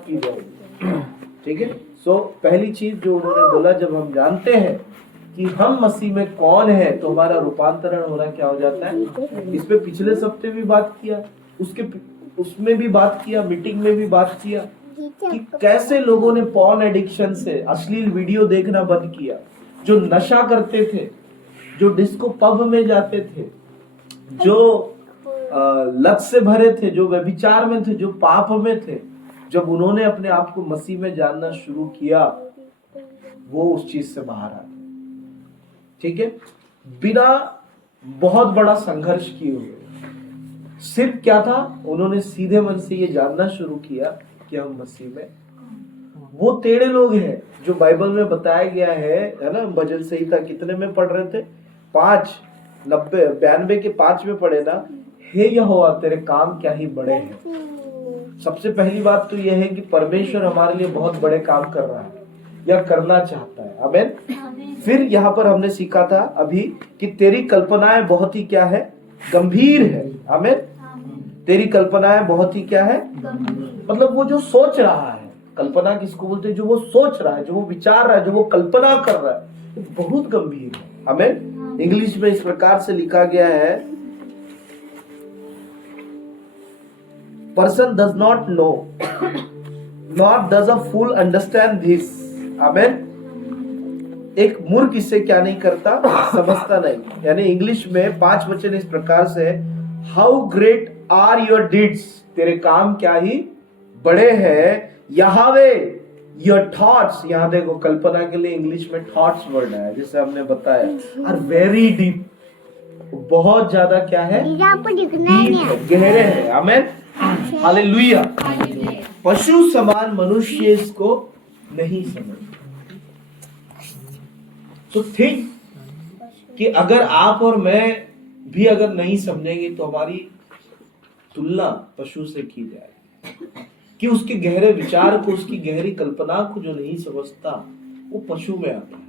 की जाएगी। ठीक है। सो पहली चीज जो उन्होंने बोला, जब हम जानते हैं कि हम मसीह में कौन है तो हमारा रूपांतरण होना क्या हो जाता है। इस पे पिछले सप्ताह भी बात किया, उसमें भी बात किया, मीटिंग में भी बात किया कि कैसे लोगों ने पॉर्न एडिक्शन से अश्लील वीडियो देखना बंद किया, जो नशा करते थे, जो डिस्को पब में जाते थे, जो लत से भरे थे, जो व्यभिचार में थे, जो पाप में थे, जब उन्होंने अपने आप को मसीह में जानना शुरू किया, वो उस चीज से बाहर आ गए। ठीक है। बिना बहुत बड़ा संघर्ष किए हुए, सिर्फ क्या था, उन्होंने सीधे मन से ये जानना शुरू किया कि हम मसीह में। वो टेढ़े लोग हैं जो बाइबल में बताया गया है ना। भजन संहिता कितने में पढ़ रहे थे? 92 के 5 में पढ़े ना, हे यहोवा तेरे काम क्या ही बड़े हैं। सबसे पहली बात तो यह है कि परमेश्वर हमारे लिए बहुत बड़े काम कर रहा है या करना चाहता है। आमीन। फिर यहाँ पर हमने सीखा था अभी कि तेरी कल्पनाएं बहुत ही क्या है, गंभीर है। आमीन। तेरी कल्पनाएं बहुत ही क्या है, मतलब वो जो सोच रहा है, कल्पना किसको बोलते हैं? जो वो सोच रहा है, जो वो विचार रहा है, जो वो कल्पना कर रहा है, बहुत गंभीर है। हमें इंग्लिश में इस प्रकार से लिखा गया है, person does not know not does a fool understand this. Amen. एक मूर्ख इससे क्या नहीं करता, समझता नहीं। यानी इंग्लिश में 5 वचन इस प्रकार से, how great are your deeds, तेरे काम क्या ही बड़े हैं। यहावे योर थॉट्स, यहां देखो कल्पना के लिए इंग्लिश में थॉट्स वर्ड है, जिसे हमने बताया, आर वेरी डीप, बहुत ज्यादा क्या है, डीप है, गहरे हैं। आमेन। हालेलुया। पशु समान मनुष्य इसको नहीं समझ। तो थिंक कि अगर आप और मैं भी अगर नहीं समझेंगे तो हमारी तुलना पशु से की जाएगी कि उसके गहरे विचार को, उसकी गहरी कल्पना को जो नहीं समझता, वो पशु में आता है।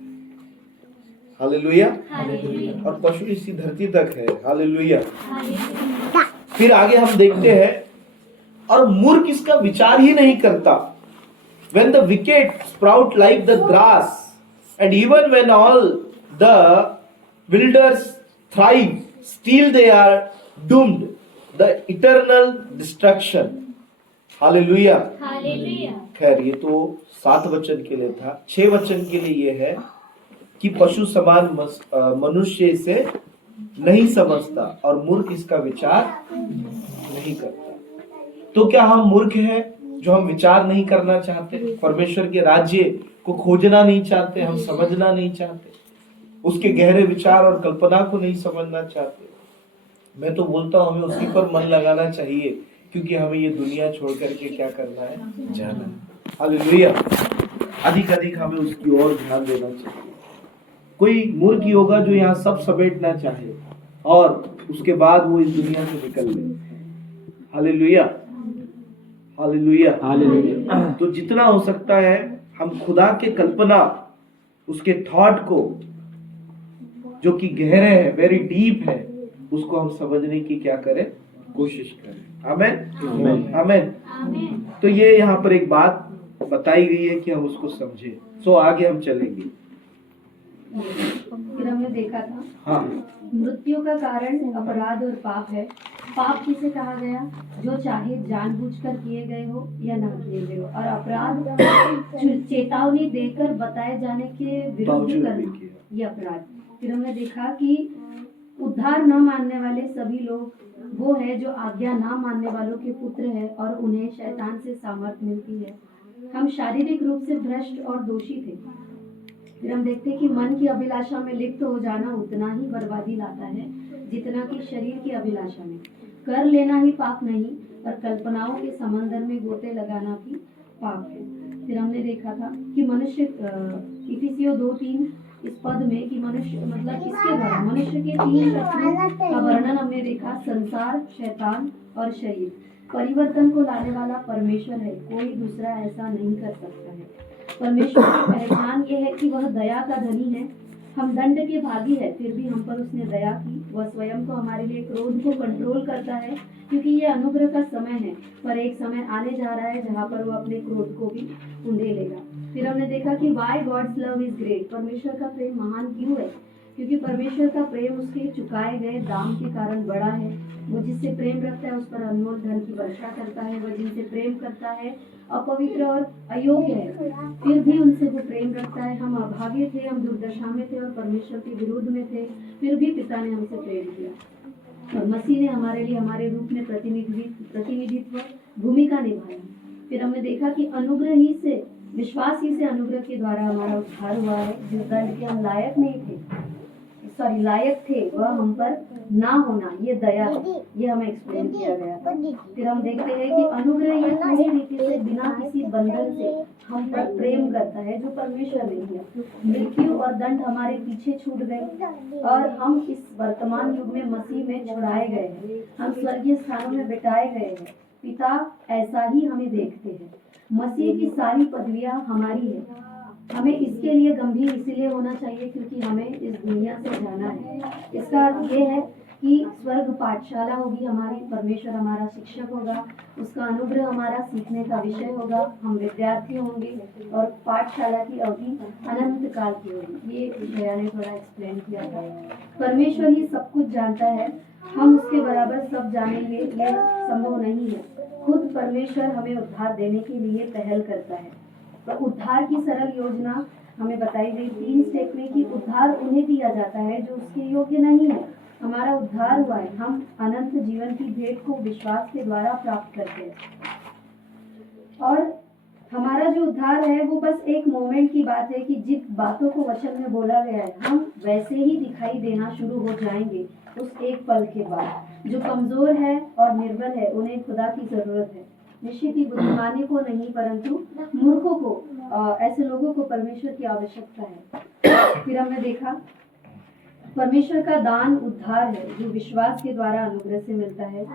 हालेलुया। और पशु इसी धरती तक है। हालेलुया। फिर आगे हम देखते हैं, और मूर्ख इसका विचार ही नहीं करता। When the wicked sprout like the grass, and even when all the wilders thrive, still they are doomed the eternal destruction. Hallelujah. खैर ये तो 7 वचन के लिए था। 6 वचन के लिए ये है कि पशु समान मनुष्य इसे नहीं समझता और मूर्ख इसका विचार नहीं करता। तो क्या हम मूर्ख हैं जो हम विचार नहीं करना चाहते, परमेश्वर के राज्य को खोजना नहीं चाहते, हम समझना नहीं चाहते, उसके गहरे विचार और कल्पना को नहीं समझना चाहते? मैं तो बोलता हूं हमें उसी पर मन लगाना चाहिए, क्योंकि हमें ये दुनिया छोड़ करके क्या करना है, जाना है। हालेलुया। अधिक अधिक हमें उसकी ओर ध्यान देना चाहिए। कोई मूर्ख होगा जो यहाँ सब समेटना चाहे और उसके बाद वो इस दुनिया से निकल ले। हालेलुया। हालेलुया। हालेलुया। तो जितना हो सकता है हम खुदा के कल्पना, उसके थॉट को जो कि गहरे है, वेरी डीप है, उसको हम समझने की क्या करें, कोशिश करें। आमेन। आमेन। तो ये यहाँ पर एक बात बताई गई है कि हम उसको समझें। सो आगे हम चलेंगे। फिर हमने देखा था, हाँ, मृत्यु का कारण अपराध और पाप है। पाप किसे कहा गया? जो चाहे जानबूझकर किए गए हो या न किए गए हो। और अपराध चेतावनी देकर बताए जाने के विरुद्ध करना, ये अपराध। फिर हमने देखा कि उद्धार न मानने वाले सभी लोग वो है जो आज्ञा ना मानने वालों के पुत्र है और उन्हें शैतान से सामर्थ मिलती है। हम शारीरिक रूप से भ्रष्ट और दोषी थे। फिर हम देखते हैं कि मन की अभिलाषा में लिप्त हो जाना उतना ही बर्बादी लाता है जितना कि शरीर की अभिलाषा में। कर लेना ही पाप नहीं, पर कल्पनाओं के समंदर में गोते लगाना भी पाप है। फिर हमने देखा था कि मनुष्य, इफिसियों 2:3 इस पद में कि मनुष्य मतलब किसके द्वारा, मनुष्य के 3 शत्रुओं का वर्णन हमने देखा, संसार, शैतान और शरीर। परिवर्तन को लाने वाला परमेश्वर है, कोई दूसरा ऐसा नहीं कर सकता है। परमेश्वर की पहचान ये है कि वह दया का धनी है, हम दंड के भागी है, फिर भी हम पर उसने दया की। वह स्वयं को हमारे लिए क्रोध को कंट्रोल करता है, क्योंकि ये अनुग्रह का समय है, पर एक समय आने जा रहा है जहाँ पर वो अपने क्रोध को भी उंडे लेगा। फिर हमने देखा कि why God's love is great, परमेश्वर का प्रेम महान क्यों है? क्योंकि परमेश्वर का प्रेम उसके चुकाए गए दाम के कारण बड़ा है। वो जिससे प्रेम रखता है उस पर अनमोल धन की वर्षा करता है। वह जिनसे प्रेम करता है अपवित्र और अयोग्य है, फिर भी उनसे वो प्रेम रखता है। हम अभागे थे, हम दुर्दशा में थे और परमेश्वर के विरोध में थे, फिर भी पिता ने हमसे प्रेम किया और मसीह ने हमारे लिए हमारे रूप में प्रतिनिधित्व भूमिका निभाई। फिर हमने देखा कि अनुग्रह ही से, विश्वास ही से अनुग्रह के द्वारा हमारा उद्धार हुआ है। जिस दंड के हम लायक थे वह हम पर ना होना, ये दया है, ये हमें एक्सप्लेन किया गया था। फिर हम देखते हैं कि अनुग्रह यह पूरी रीति से बिना किसी बंधन से हम पर प्रेम करता है, जो परमेश्वर नहीं है। मृत्यु और दंड हमारे पीछे छूट गए और हम इस वर्तमान युग में मसीह में छुड़ाए गए हैं। हम स्वर्गीय स्थानों में बिठाए गए हैं। पिता ऐसा ही हमें देखते हैं। मसीह की सारी पदवियां हमारी है। हमें इसके लिए गंभीर इसीलिए होना चाहिए क्योंकि हमें इस दुनिया से जाना है। इसका अर्थ ये है कि स्वर्ग पाठशाला होगी हमारी, परमेश्वर हमारा शिक्षक होगा, उसका अनुग्रह हमारा सीखने का विषय होगा, हम विद्यार्थी होंगे और पाठशाला की अवधि अनंत काल की होगी। ये भैया ने थोड़ा एक्सप्लेन किया था। परमेश्वर ही सब कुछ जानता है, हम उसके बराबर सब जानेंगे यह संभव नहीं है। खुद परमेश्वर हमें उद्धार देने के लिए पहल करता है। तो उद्धार की सरल योजना हमें बताई गई 3 स्टेप में कि उद्धार उन्हें दिया जाता है जो उसके योग्य नहीं है। हमारा उद्धार हुआ है, हम अनंत जीवन की भेंट को विश्वास के द्वारा प्राप्त करते हैं और हमारा जो उद्धार है वो बस एक मोमेंट की बात है कि जिन बातों को वचन में बोला गया है हम वैसे ही दिखाई देना शुरू हो जाएंगे उस एक पल के बाद। जो कमजोर है और निर्बल है उन्हें खुदा की जरूरत है, निश्चित ही बुद्धिमानी को नहीं परंतु मूर्खों को, ऐसे लोगों को परमेश्वर की आवश्यकता है। फिर हमने देखा परमेश्वर का दान उद्धार है जो विश्वास के द्वारा अनुग्रह से मिलता है।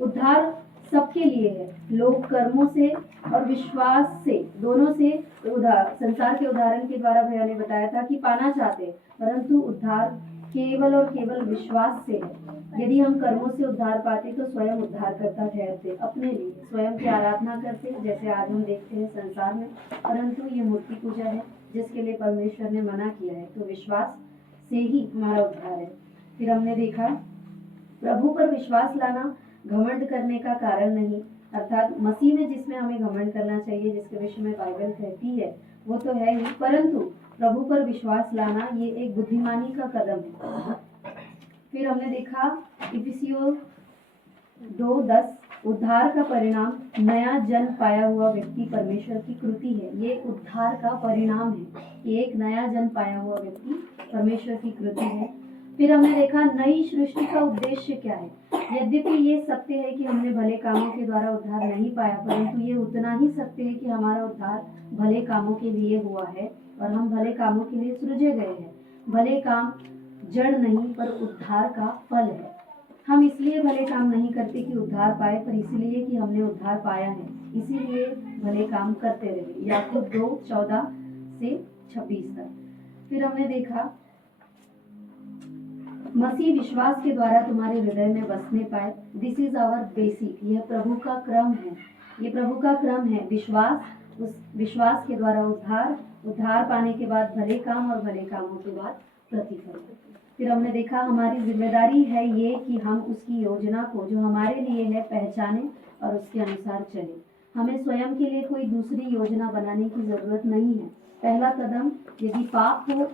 उद्धार सबके लिए है, लोग कर्मों से और विश्वास से, दोनों से संसार के उदाहरण के द्वारा भैया ने बताया था कि पाना चाहते, परंतु उद्धार केवल और केवल विश्वास से है। यदि हम कर्मों से उद्धार पाते तो स्वयं उद्धारकर्ता ठहरते, अपने लिए स्वयं की आराधना करते जैसे आज हम देखते हैं संसार में, परंतु ये मूर्ति पूजा है जिसके लिए परमेश्वर ने मना किया है। तो विश्वास से ही हमारा उद्धार है। फिर हमने देखा प्रभु पर विश्वास लाना घमंड करने का कारण नहीं, अर्थात मसीह में जिसमें हमें घमंड करना चाहिए, जिसके विषय में बाइबल कहती है वो तो है ही, परंतु प्रभु पर विश्वास लाना ये एक बुद्धिमानी का कदम है। फिर हमने देखा इफिसियों 2:10 उद्धार का परिणाम नया जन्म पाया हुआ व्यक्ति परमेश्वर की कृति है। ये उद्धार का परिणाम है, एक नया जन्म पाया हुआ व्यक्ति परमेश्वर की कृति है। फिर हमने देखा नई सृष्टि का उद्देश्य क्या है। यद्यपि ये सत्य है कि हमने भले कामों के द्वारा उद्धार नहीं पाया, परंतु ये उतना ही सत्य है कि हमारा उद्धार भले कामों के लिए हुआ है और हम भले कामों के लिए सृजे गए हैं। भले काम जड़ नहीं पर उद्धार का फल है। हम इसलिए भले काम नहीं करते कि उद्धार पाए, पर इसलिए कि हमने उद्धार पाया है, इसीलिए भले काम करते रहे। याकूब 2:14 से 26 तक। फिर हमने देखा मसीह विश्वास के द्वारा तुम्हारे हृदय में बसने पाए। दिस इज आवर बेसिक, यह प्रभु का क्रम है, ये प्रभु का क्रम है। विश्वास, उस विश्वास के द्वारा उद्धार पाने के बाद भले काम और भले कामों के बाद प्रतिफल। फिर हमने देखा हमारी जिम्मेदारी है ये कि हम उसकी योजना को जो हमारे लिए है पहचाने और उसके अनुसार चले। हमें स्वयं के लिए कोई दूसरी योजना बनाने की जरूरत नहीं है। पहला कदम यदि पाप हो,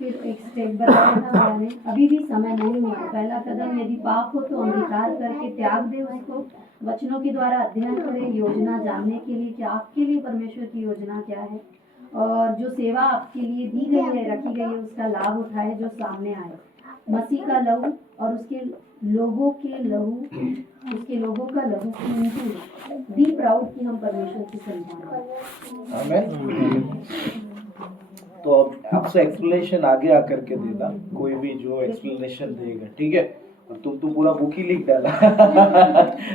फिर एक स्टेप बताया था मैंने, अभी भी समय नहीं हुआ। पहला कदम यदि पाप हो तो अंगीकार करके त्याग दे उसको, वचनों के द्वारा अध्ययन करें, योजना जानने के लिए कि आपके लिए परमेश्वर की योजना क्या है और जो सेवा आपके लिए दी गई है, रखी गई है, उसका लाभ उठाए जो सामने आए। मसीह का लहू और उसके लोगों का लहू कीमती है। बी प्राउड कि हम परमेश्वर की संतान हैं। आमीन। तो अब आपसे एक्सप्लेनेशन आगे आकर के देना, कोई भी जो एक्सप्लेनेशन देगा, ठीक है। और तुम तो पूरा बुक ही लिख डाला।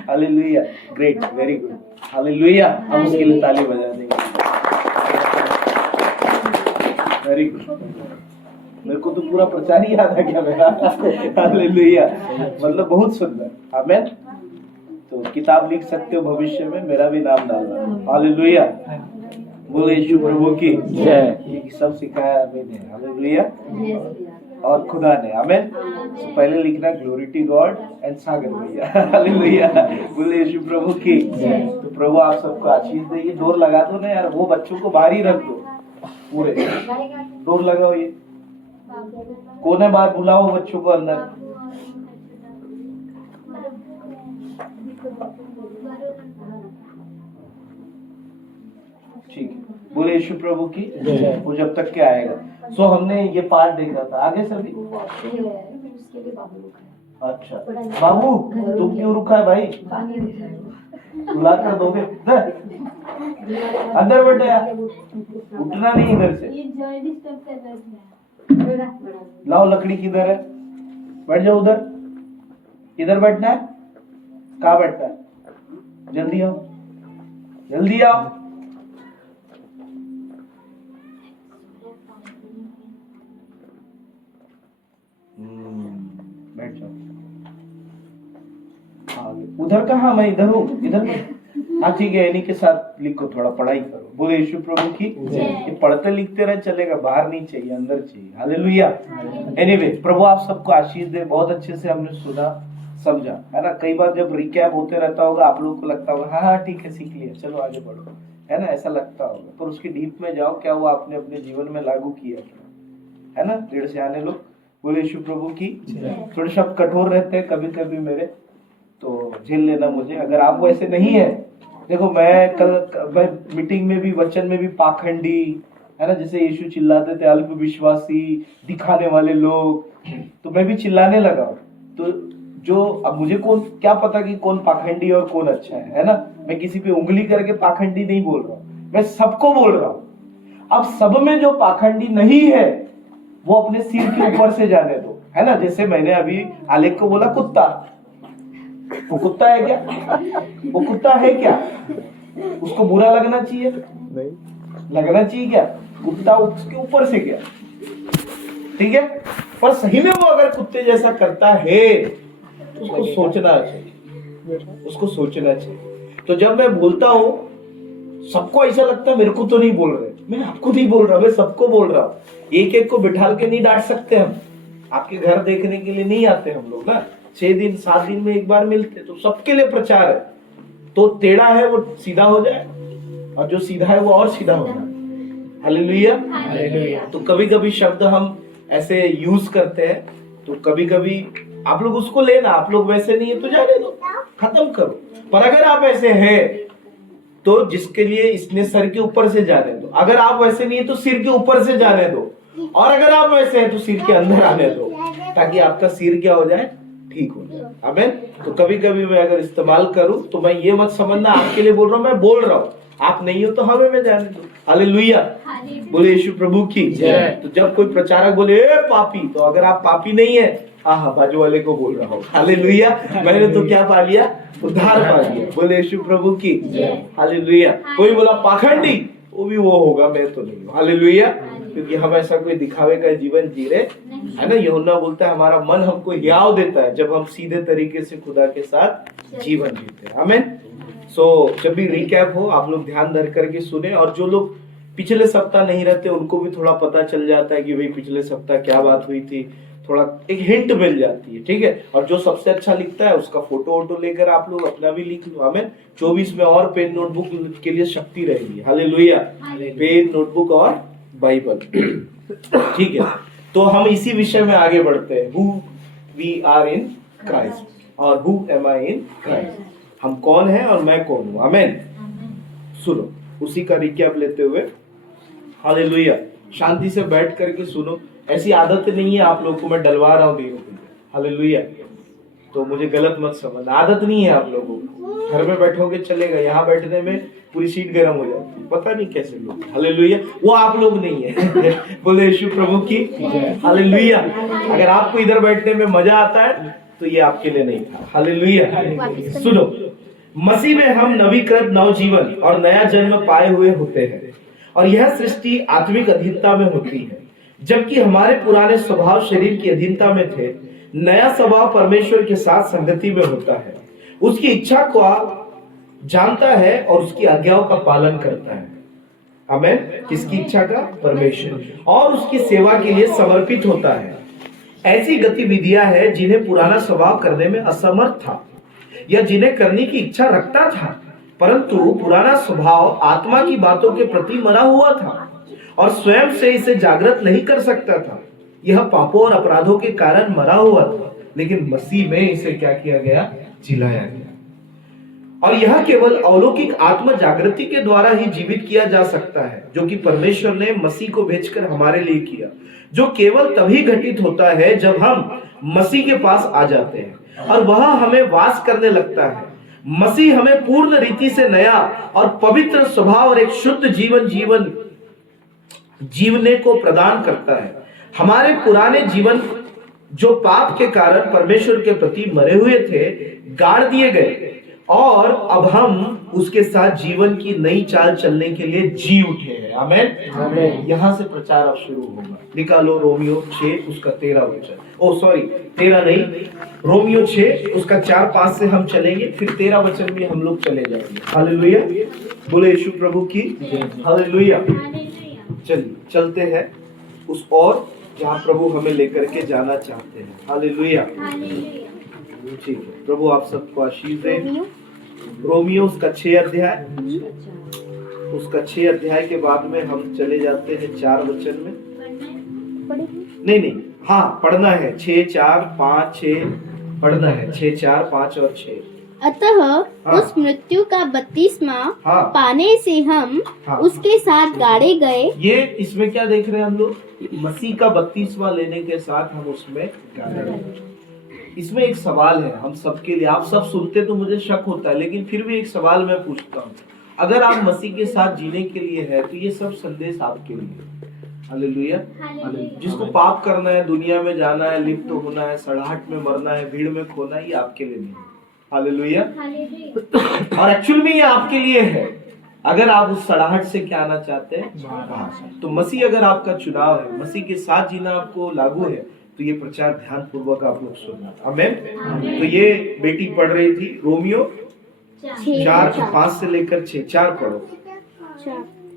Hallelujah, great, very good, hallelujah. हम उसके लिए ताली बजा देंगे। Very good. मेरे को तो पूरा प्रचार ही याद आ गया मेरा। हालेलुया, मतलब बहुत सुंदर। आमेन। तो किताब लिख सकते हो भविष्य में, मेरा भी नाम डालना। हालेलुया, बोलो यीशु प्रभु की जय। ये सब सिखाया मैंने। हालेलुया, और खुदा ने। आमेन। तो पहले लिखना ग्लोरी टू गॉड एंड सागर भैया। हालेलुया, बोलो यीशु प्रभु की जय। तो प्रभु आप सबको आशीष दे। ये डोर लगा दो ना यार, वो बच्चों को बाहर ही रख दो, पूरे डोर लगाओ। ये कोने बाहर बुलाओ बच्चों को अंदर। ठीक है, बोले यीशु प्रभु की जय। वो जब तक के आएगा। सो हमने ये पाठ देखा था। आगे सभी अच्छा, बाबू तुम क्यों रुका है भाई? बुला कर दोगे अंदर बैठे यार, उठना नहीं इधर से। लाओ लकड़ी किधर है? बैठ जाओ उधर। किधर बैठना है? कहाँ बैठना है? जल्दी आओ, जल्दी आओ। बैठ जाओ। उधर कहाँ? मैं इधर हूँ, इधर। हाँ ठीक है, इन्हीं के साथ लिखो, थोड़ा पढ़ाई करो। बोले यीशु प्रभु की ये पढ़ते लिखते रहे चलेगा, बाहर नहीं चाहिए, अंदर चाहिए। हालेलुया। एनीवे, प्रभु आप सबको आशीष दे। बहुत अच्छे से हमने सुना, समझा, है ना। कई बार जब रिकैप होते रहता होगा आप लोगों को लगता होगा हाँ हाँ ठीक है, सीख लिया, चलो आगे बढ़ो, है ना, ऐसा लगता होगा। पर उसकी डीप में जाओ, क्या वो आपने अपने जीवन में लागू किया क्या, है ना। डेढ़ से आने लोग। बोले यीशु प्रभु की। थोड़े शब्द कठोर रहते हैं कभी कभी मेरे, तो झेल लेना मुझे। अगर आप वैसे नहीं है, देखो मैं मीटिंग में भी, वचन में भी पाखंडी, है ना, जैसे यीशु चिल्लाते थे अल्प विश्वासी, दिखाने वाले लोग, तो मैं भी चिल्लाने लगा। तो जो अब मुझे कौन क्या पता कि कौन पाखंडी और कौन अच्छा है ना। मैं किसी पे उंगली करके पाखंडी नहीं बोल रहा हूँ, मैं सबको बोल रहा हूँ। अब सब में जो पाखंडी नहीं है वो अपने सिर के ऊपर से जाने दो, है ना। जैसे मैंने अभी आलेख को बोला कुत्ता, वो कुत्ता है क्या? वो कुत्ता है क्या? उसको बुरा लगना चाहिए? नहीं लगना चाहिए क्या? कुत्ता उसके ऊपर से गया, ठीक है। पर सही में वो अगर कुत्ते जैसा करता है तो उसको सोचना चाहिए, उसको सोचना चाहिए। तो जब मैं बोलता हूं सबको ऐसा लगता है मेरे को तो नहीं बोल रहे, मैं आपको नहीं बोल रहा, मैं सबको बोल रहा हूँ। एक एक को बिठा के नहीं डांट सकते हम। आपके घर देखने के लिए नहीं आते हम लोग ना, 6 दिन 7 दिन में एक बार मिलते, तो सबके लिए प्रचार है। तो टेढ़ा है वो सीधा हो जाए, और जो सीधा है वो और सीधा हो जाए। हालेलुया। तो कभी कभी शब्द हम ऐसे यूज करते हैं, तो कभी कभी आप लोग उसको लेना, आप लोग वैसे नहीं है तो जाने दो, खत्म करो। पर अगर आप ऐसे हैं तो जिसके लिए इसने सर के ऊपर से जाने दो। अगर आप वैसे नहीं है तो सिर के ऊपर से जाने दो, और अगर आप वैसे हैं तो सिर के अंदर आने दो, ताकि आपका सिर क्या हो जाए, ठीक हो जाए। आमीन। तो कभी कभी मैं अगर इस्तेमाल करूं तो मैं ये मत समझना आपके लिए बोल रहा हूं, मैं बोल रहा हूं, आप नहीं हो तो हमें में जाने दो। हालेलुया, बोले यीशु प्रभु की जय। तो जब कोई प्रचारक बोले ए पापी, तो अगर आप पापी नहीं है, हाँ बाजू वाले को बोल रहा हूँ हालेलुया, मैंने तो क्या पा लिया, उद्धार पा लिया। बोले यीशु प्रभु की हालेलुया। कोई बोला पाखंडी, वो भी वो होगा, मैं तो नहीं हूँ। हालेलुया, क्योंकि हम ऐसा कोई दिखावे का जीवन जी रहे, है ना। यूहन्ना बोलता है हमारा मन हमको हियाव देता है जब हम सीधे तरीके से खुदा के साथ जीवन जीते हैं। आमीन। सो जब भी रिकैप हो आप लोग ध्यान धर करके सुने, और जो लोग पिछले सप्ताह नहीं रहते उनको भी थोड़ा पता चल जाता है कि भाई पिछले सप्ताह क्या बात हुई थी, थोड़ा एक हिंट मिल जाती है, ठीक है। और जो सबसे अच्छा लिखता है उसका फोटो वोटो लेकर आप लोग अपना भी लिख लो। हमें 24 में और पेन नोटबुक के लिए शक्ति रहेगी। हालेलुया, पेन नोटबुक और बाइबल, ठीक है। तो हम इसी विषय में आगे बढ़ते हैं, who we are in Christ और who am I in Christ. हम कौन है और मैं कौन हूं। आमीन। सुनो, उसी का रिकैप लेते हुए, हालेलुया, शांति से बैठ करके सुनो। ऐसी आदत नहीं है आप लोगों को मैं डलवा रहा हूँ धीरे धीरे, हालेलुया। तो मुझे गलत मत समझना, आदत नहीं है आप लोगों को। घर में बैठोगे चलेगा, यहाँ बैठने में पूरी सीट गर्म हो जाती है, पता नहीं कैसे लोग। हालेलुया, वो आप लोग नहीं है। बोले यीशु प्रभु की हालेलुया। अगर आपको इधर बैठने में मजा आता है तो ये आपके लिए नहीं था। हालेलुया। सुनो, मसीह में हम नवीकृत नवजीवन और नया जन्म पाए हुए होते हैं, और यह सृष्टि आत्मिक अधीनता में होती है। जबकि हमारे पुराने स्वभाव शरीर की अधीनता में थे। नया स्वभाव परमेश्वर के साथ संगति में होता है, उसकी इच्छा को जानता है और उसकी आज्ञाओं का पालन करता है। आमेन। किसकी इच्छा का? परमेश्वर। और उसकी सेवा के लिए समर्पित होता है। ऐसी गतिविधियां हैं जिन्हें पुराना स्वभाव करने में असमर्थ था या जिन्हें करने की इच्छा रखता था, परंतु पुराना स्वभाव आत्मा की बातों के प्रति मरा हुआ था और स्वयं से इसे जागृत नहीं कर सकता था। यह पापों और अपराधों के कारण मरा हुआ था, लेकिन मसीह में इसे क्या किया गया? जिलाया गया। और यह केवल अलौकिक आत्म जागृति के द्वारा ही जीवित किया जा सकता है, जो कि परमेश्वर ने मसीह को भेजकर हमारे लिए किया, जो केवल तभी घटित होता है जब हम मसीह के पास आ जाते हैं और वह हमें वास करने लगता है। मसीह हमें पूर्ण रीति से नया और पवित्र स्वभाव और एक शुद्ध जीवन जीवने को प्रदान करता है। हमारे पुराने जीवन जो पाप के कारण परमेश्वर के प्रति मरे हुए थे, गाड़ दिए गए और अब हम उसके साथ जीवन की नई चाल चलने के लिए जी उठे हैं। आमेन। यहां से प्रचार अब शुरू होगा। निकालो रोमियो 6 उसका 13 वचन। ओ सॉरी 13 नहीं, रोमियो 6 उसका 4-5 से हम चलेंगे, फिर 13 वचन में हम लोग चले जाएंगे। हालेलुया। बोले यीशु प्रभु की हालेलुया। चलिए चलते हैं उस और जहाँ प्रभु हमें लेकर के जाना चाहते हैं। हालेलुया। ठीक है, प्रभु आप सबको आशीष दे। रोमियो उसका 6 अध्याय, उसका 6 अध्याय के बाद में हम चले जाते हैं 4 वचन में। नहीं, हाँ पढ़ना है 6, 4, 5, 6 पढ़ना है। 6, 4, 5 और 6। अतः हाँ। उस मृत्यु का बपतिस्मा हाँ। पाने से हम हाँ। उसके साथ गाड़े गए। ये इसमें क्या देख रहे हैं हम लोग? मसीह का बपतिस्मा लेने के साथ हम उसमें गाड़े गए। इसमें एक सवाल है हम सबके लिए। आप सब सुनते तो मुझे शक होता है, लेकिन फिर भी एक सवाल मैं पूछता हूँ। अगर आप मसीह के साथ जीने के लिए है तो ये सब संदेश आपके लिए। हालेलुया। जिसको पाप करना है, दुनिया में जाना है, लिप्त होना है, सड़ाहट में मरना है, भीड़ में खोना है, ये आपके लिए नहीं है। हालेलुया। और एक्चुअल में ये आपके लिए है, अगर आप उस सड़ाहट से क्या आना चाहते हैं। तो मसीह अगर आपका चुनाव है, मसीह के साथ जीना आपको लागू है, तो ये प्रचार ध्यान पूर्वक आप लोग सुनना। आमेन। तो ये बेटी पढ़ रही थी रोमियो 4:5 से लेकर 6। 4 पढ़ो।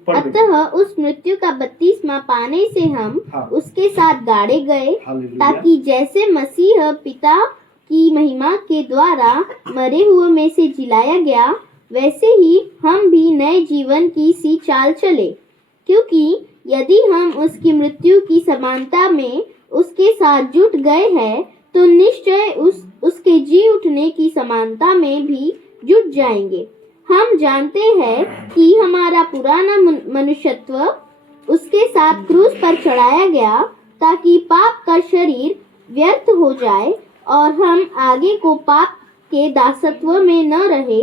अतः उस मृत्यु का बपतिस्मा पाने से हम उसके साथ गाड़े गए, ताकि जैसे मसीह पिता की महिमा के द्वारा मरे हुए में से जिलाया गया, वैसे ही हम भी नए जीवन की सी चाल चले। क्योंकि यदि हम उसकी मृत्यु की समानता में उसके साथ जुट गए हैं, तो निश्चय उसके जी उठने की समानता में भी जुट जाएंगे। हम जानते हैं कि हमारा पुराना मनुष्यत्व उसके साथ क्रूस पर चढ़ाया गया, ताकि पाप का शरीर व्यर्थ हो जाए और हम आगे को पाप के दासत्व में न रहे।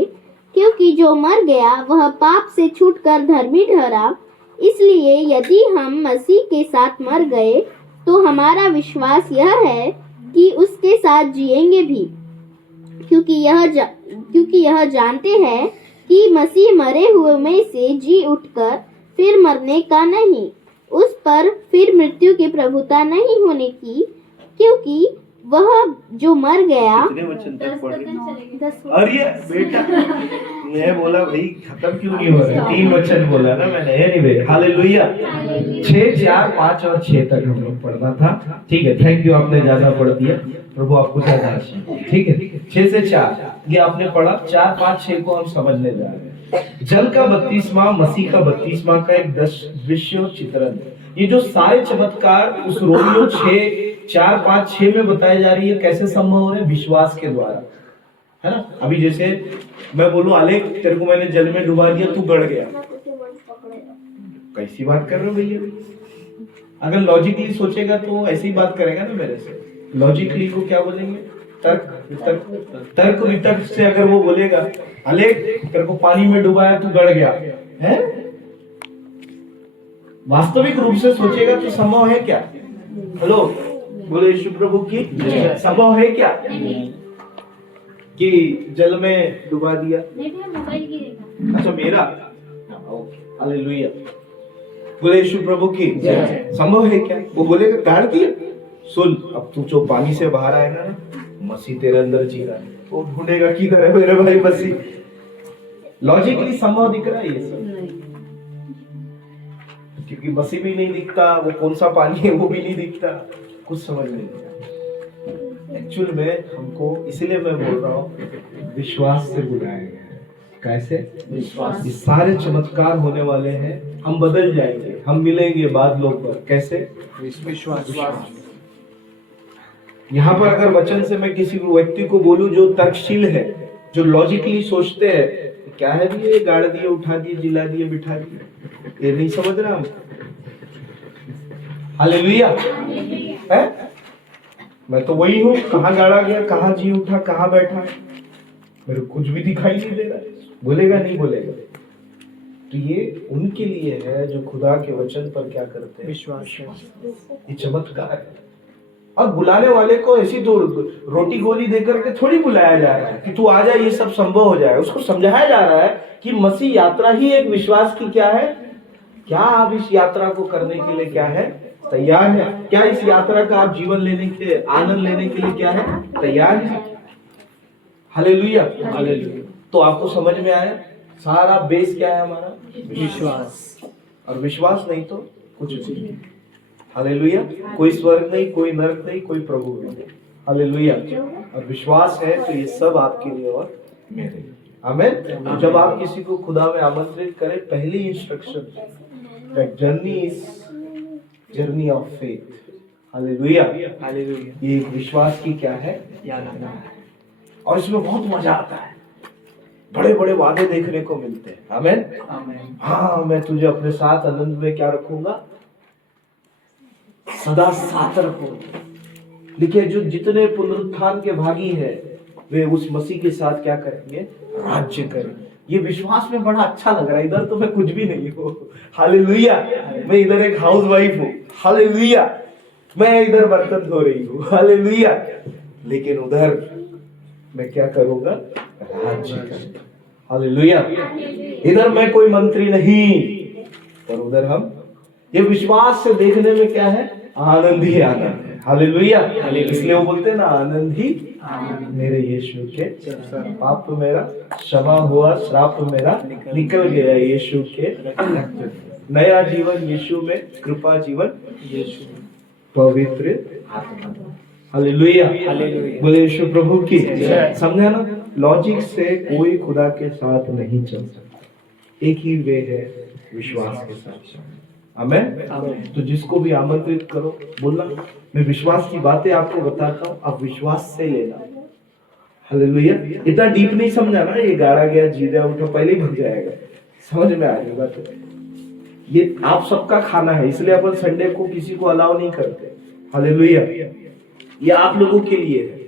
क्योंकि जो मर गया वह पाप से छूटकर धर्मी ठहरा। इसलिए यदि हम मसीह के साथ मर गए, तो हमारा विश्वास यह है कि उसके साथ जिएंगे भी, क्योंकि यह जानते हैं कि मसीह मरे हुए में से जी उठकर फिर मरने का नहीं, उस पर फिर मृत्यु की प्रभुता नहीं होने की। क्योंकि वह जो मर गया। कितने वचन तक पढ़ रही? अरे बेटा मैं बोला भाई खत्म क्यों नहीं हो रहा? 3 वचन बोला ना मैंने। Anyway hallelujah. 6, 4, 5 और 6 तक हम लोग पढ़ना था। ठीक है, थैंक यू, आपने ज्यादा पढ़ दिया। प्रभु आपको ज्यादा आशीष। ठीक है, 6 से 4 ये आपने पढ़ा। 4, 5, 6 को हम समझने जा रहे हैं। जल का बपतिस्मा मसीह का बपतिस्मा का एक दृश्य चित्रण है। ये जो सारे चमत्कार उस रोमियो 6, 4, 5, 6 में बताई जा रही है, कैसे संभव हो रहे हैं? विश्वास के द्वारा, है ना। अभी जैसे मैं बोलूं आलेख तेरे को मैंने जल में डुबा दिया, तू गड़ गया, कैसी बात कर रहे हो भैया? अगर लॉजिकली सोचेगा तो ऐसी बात करेगा ना मेरे से। लॉजिकली को क्या बोलेंगे? तर्क वितर्क से अगर वो बोलेगा आलेख तेरे को पानी में डुबाया, तू गड़ गया, है? वास्तविक रूप से सोचेगा तो संभव है क्या? हेलो, बोले यीशु प्रभु की संभव है क्या कि जल में डुबा दिया? मोबाइल की देखा। अच्छा मेरा, हालेलुया। बोले यीशु प्रभु की जय। संभव है क्या? वो बोलेगा गाड़ दिया, सुन अब तू जो पानी से बाहर आएगा ना, मसीह तेरे अंदर जी रहा है, वो ढूंढेगा किधर है मेरे भाई मसीह। लॉजिकली संभव दिख रहा है ये सब? क्योंकि मसीह भी नहीं दिखता, वो कौन सा पानी है वो भी नहीं दिखता, कुछ समझ नहीं आता। एक्चुअल में हमको, इसीलिए मैं बोल रहा हूँ, विश्वास से बुलाया गया है। कैसे? विश्वास। ये सारे चमत्कार होने वाले हैं, हम बदल जाएंगे, हम मिलेंगे बादलों पर। कैसे? विश्वास। यहाँ पर अगर वचन से मैं किसी व्यक्ति को बोलूं जो तर्कशील है, जो लॉजिकली सोचते हैं, क्या है भी ये, गाड़ दिए, उठा दिए, जिला दिए, बिठा दिए, ये नहीं समझ रहा हम। हालेलुया है? मैं तो वही हूँ, कहाँ गाड़ा गया, कहाँ जी उठा, कहाँ बैठा, मेरे को कुछ भी दिखाई नहीं दे रहा। बोलेगा नहीं बोलेगा? तो ये उनके लिए है जो खुदा के वचन पर क्या करते हैं, विश्वास। ये चमत्कार है। और बुलाने वाले को ऐसी तो रोटी गोली देकर के थोड़ी बुलाया जा रहा है कि तू आ जा, ये सब संभव हो जाए। उसको समझाया जा रहा है कि मसीह यात्रा ही एक विश्वास की क्या है। क्या आप इस यात्रा को करने के लिए क्या है, तैयार है? क्या इस यात्रा का आप जीवन लेने के, आनंद लेने के लिए क्या है, तैयार है? हालेलुया। तो आपको समझ में आया, सारा बेस क्या है हमारा, विश्वास। और विश्वास नहीं तो कुछ नहीं। हालेलुया। कोई स्वर्ग नहीं, कोई नरक नहीं, कोई प्रभु नहीं। हालेलुया। और विश्वास है तो ये सब आपके लिए और मेरे लिए। आमीन। तो जब आप किसी को खुदा में आमंत्रित करें, पहली instruction, that journey is journey of faith. Hallelujah. ये विश्वास की क्या है, यात्रा है। और इसमें बहुत मजा आता है, बड़े बड़े वादे देखने को मिलते हैं। आमीन। हाँ, मैं तुझे अपने साथ आनंद में क्या रखूंगा, सदा साथ रखूंगा। देखिए, जो जितने पुनरुत्थान के भागी है वे उस मसीह के साथ क्या करेंगे, राज्य करेंगे। ये विश्वास में बड़ा अच्छा लग रहा है। इधर तो मैं कुछ भी नहीं हूँ, हालेलुया। मैं इधर एक हाउस वाइफ हूँ, हालेलुया। मैं इधर बर्तन धो रही हूँ, हालेलुया। लेकिन उधर मैं क्या करूंगा, राज्य करूंगा, हालेलुया। इधर मैं कोई मंत्री नहीं, पर उधर हम, ये विश्वास से देखने में क्या है, आनंद ही आनंद है। हालेलुया। इसलिए वो बोलते हैं ना, आनंद ही मेरे यीशु के, पाप मेरा क्षमा हुआ, श्राप मेरा निकल गया यीशु के रक्त। नया जीवन यीशु में, कृपा जीवन यीशु में, पवित्र आत्मा। हालेलुया। बोले यीशु प्रभु की। समझा ना? लॉजिक से कोई खुदा के साथ नहीं चल सकता, एक ही वे है, विश्वास के साथ। आमीन। तो जिसको भी आमंत्रित करो, बोलना मैं विश्वास की बातें आपको बताता हूँ, आप विश्वास से लेना। हालेलुया। इतना डीप नहीं समझा ना, ये गाड़ा गया, जीरा उठा, पहले ही भग जाएगा, समझ में आ जाएगा। तो ये आप सबका खाना है, इसलिए अपन संडे को किसी को अलाउ नहीं करते। हालेलुया। ये आप लोगों के लिए है।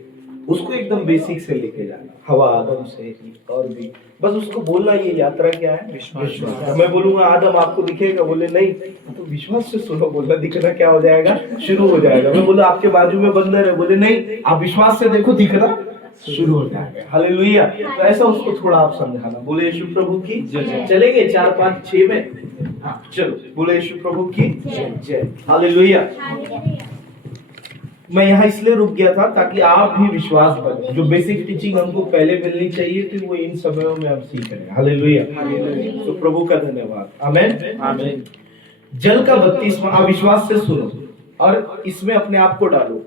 उसको एकदम बेसिक से लेके जाना, हवा आदम से और भी, बस उसको बोलना ये यात्रा क्या है, विश्वास। मैं बोलूंगा आदम आपको दिखेगा, बोले नहीं, तो विश्वास से सुनो, बोलना दिखना क्या हो जाएगा, शुरू हो जाएगा। मैं बोला आपके बाजू में बंदर है, बोले नहीं, आप विश्वास से देखो, दिखना शुरू हो जाएगा। हालेलुया। तो ऐसा उसको थोड़ा आप समझाना। बोले यीशु प्रभु की जय। चलेंगे 4, 5, 6 में? हाँ चलो, बोले यीशु प्रभु की जय। हालेलुया। मैं यहाँ इसलिए रुक गया था ताकि आप भी विश्वास बने। जो बेसिक टीचिंग हमको पहले मिलनी चाहिए थी, वो इन समयों में हम सीख रहे हैं। हालेलुया। तो प्रभु का धन्यवाद। आमीन। आमीन। जल का बपतिस्मा, आप विश्वास से सुनो और इसमें अपने आप को डालो।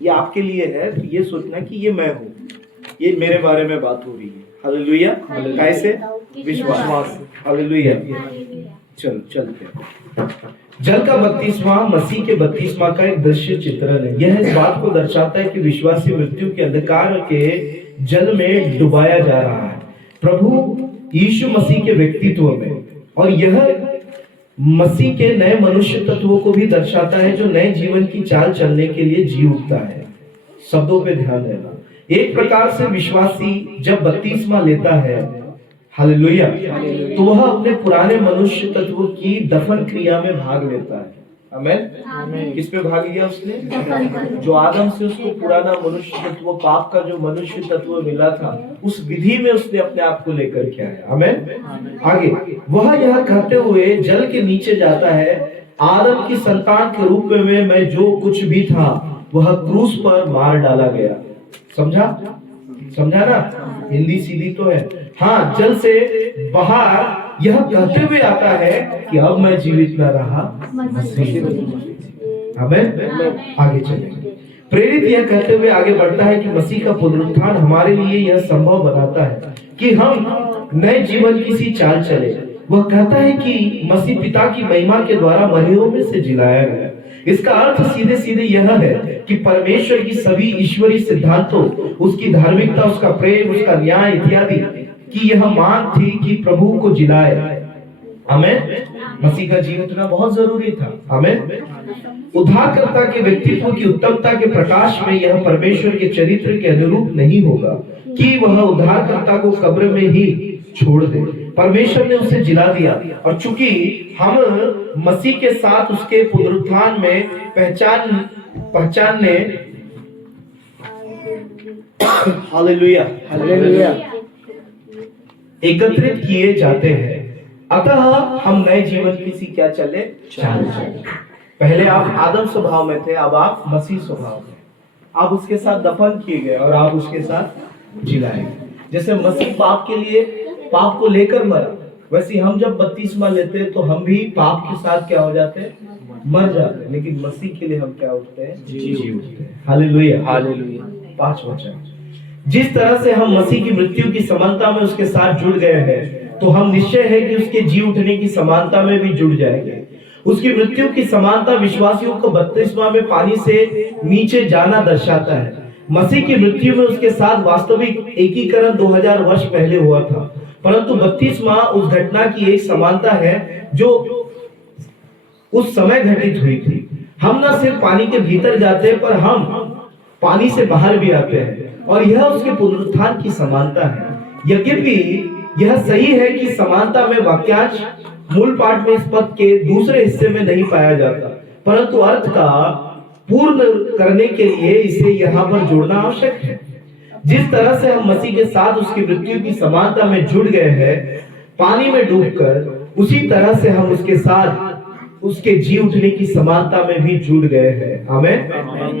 ये आपके लिए है, तो ये सोचना कि ये मैं हूँ, ये मेरे बारे में बात हो रही है। हालेलुया। कैसे? विश्वास। हालेलुया। चलो चलते हैं। जल का बपतिस्मा मसीह के बपतिस्मा का एक दृश्य चित्रण है। यह इस बात को दर्शाता है कि विश्वासी मृत्यु के अंधकार के जल में डुबाया जा रहा है प्रभु यीशु मसीह के व्यक्तित्व में, और यह मसीह के नए मनुष्य तत्वों को भी दर्शाता है जो नए जीवन की चाल चलने के लिए जी उठता है। शब्दों पे ध्यान देना। एक प्रकार से विश्वासी जब बपतिस्मा लेता है, हालेलुया, तो वह अपने पुराने मनुष्य तत्व की दफन क्रिया में भाग लेता है। आमेन। किस पे भाग गया उसने? जो आदम से उसको पुराना मनुष्य तत्व, पाप का जो मनुष्य तत्व मिला था, उस विधि में उसने अपने आप को लेकर के आया। आमेन। आगे वह यह कहते हुए जल के नीचे जाता है, आदम की संतान के रूप में मैं जो कुछ भी था वह क्रूस पर मार डाला गया। समझा? समझा ना? हिंदी सीधी तो है। हाँ, जल से बाहर यह कहते हुए आता है कि अब मैं जीवित न रहा, हमें आगे चलेंगे। प्रेरित यह कहते हुए आगे बढ़ता है कि मसीह का पुनरुत्थान हमारे लिए यह संभव बनाता है कि हम नए जीवन की सी चाल चले। वह कहता है कि मसीह पिता की महिमा के द्वारा मरियों में से जिलाया गया। इसका अर्थ सीधे सीधे यह है कि परमेश्वर की सभी ईश्वरीय सिद्धांतों, उसकी धार्मिकता, उसका प्रेम, उसका न्याय इत्यादि की यह मांग थी कि प्रभु को जिलाए। आमेन। मसीह का जीवन उठना बहुत जरूरी था। आमेन। उद्धारकर्ता के व्यक्तित्व की उत्तमता के प्रकाश में यह परमेश्वर के चरित्र के अनुरूप नहीं होगा कि वह उद्धारकर्ता को कब्र में ही छोड़ दे। परमेश्वर ने उसे जिला दिया, और चूंकि हम मसीह के साथ उसके पुनरुत्थान में पहचानने हालेलुया हालेलुया एकत्रित किए जाते हैं, अतः हम नए जीवन की सी क्या चले? चाल चले। पहले आप आदम स्वभाव में थे, अब आप मसीह स्वभाव में। आप उसके साथ दफन किए गए और आप उसके साथ जिलाए गए। जैसे मसीह पाप के लिए, पाप को लेकर मरा, वैसे हम जब बपतिस्मा लेते हैं तो हम भी पाप के साथ क्या हो जाते हैं? मर जाते हैं। लेकिन मसीह के लिए हम क्या उठते हैं? जी उठते हैं। Hallelujah hallelujah. 5 वचन। जिस तरह से हम मसीह की मृत्यु की समानता में उसके साथ जुड़ गए हैं, तो हम निश्चय है कि उसके जी उठने की समानता में भी जुड़ जाएंगे। उसकी मृत्यु की समानता विश्वासियों को बपतिस्मा में पानी से नीचे जाना दर्शाता है। मसीह की मृत्यु में उसके साथ वास्तविक एकीकरण 2000 वर्ष पहले हुआ था, परंतु बपतिस्मा उस घटना की एक समानता है जो उस समय घटित हुई थी। हम न सिर्फ पानी के भीतर जाते हैं, पर हम पानी से बाहर भी आते हैं, और यह उसके पुनरुत्थान की समानता है। यद्यपि यह सही है कि समानता में वाक्यांश मूल पाठ में इस पद के दूसरे हिस्से में नहीं पाया जाता, परंतु अर्थ का पूर्ण करने के लिए इसे यहाँ पर जोड़ना आवश्यक है। जिस तरह से हम मसीह के साथ उसकी मृत्यु की समानता में जुड़ गए हैं पानी में डूबकर, उसी तरह से हम उसके साथ उसके जी उठने की समानता में भी जुड़ गए हैं। आमेन।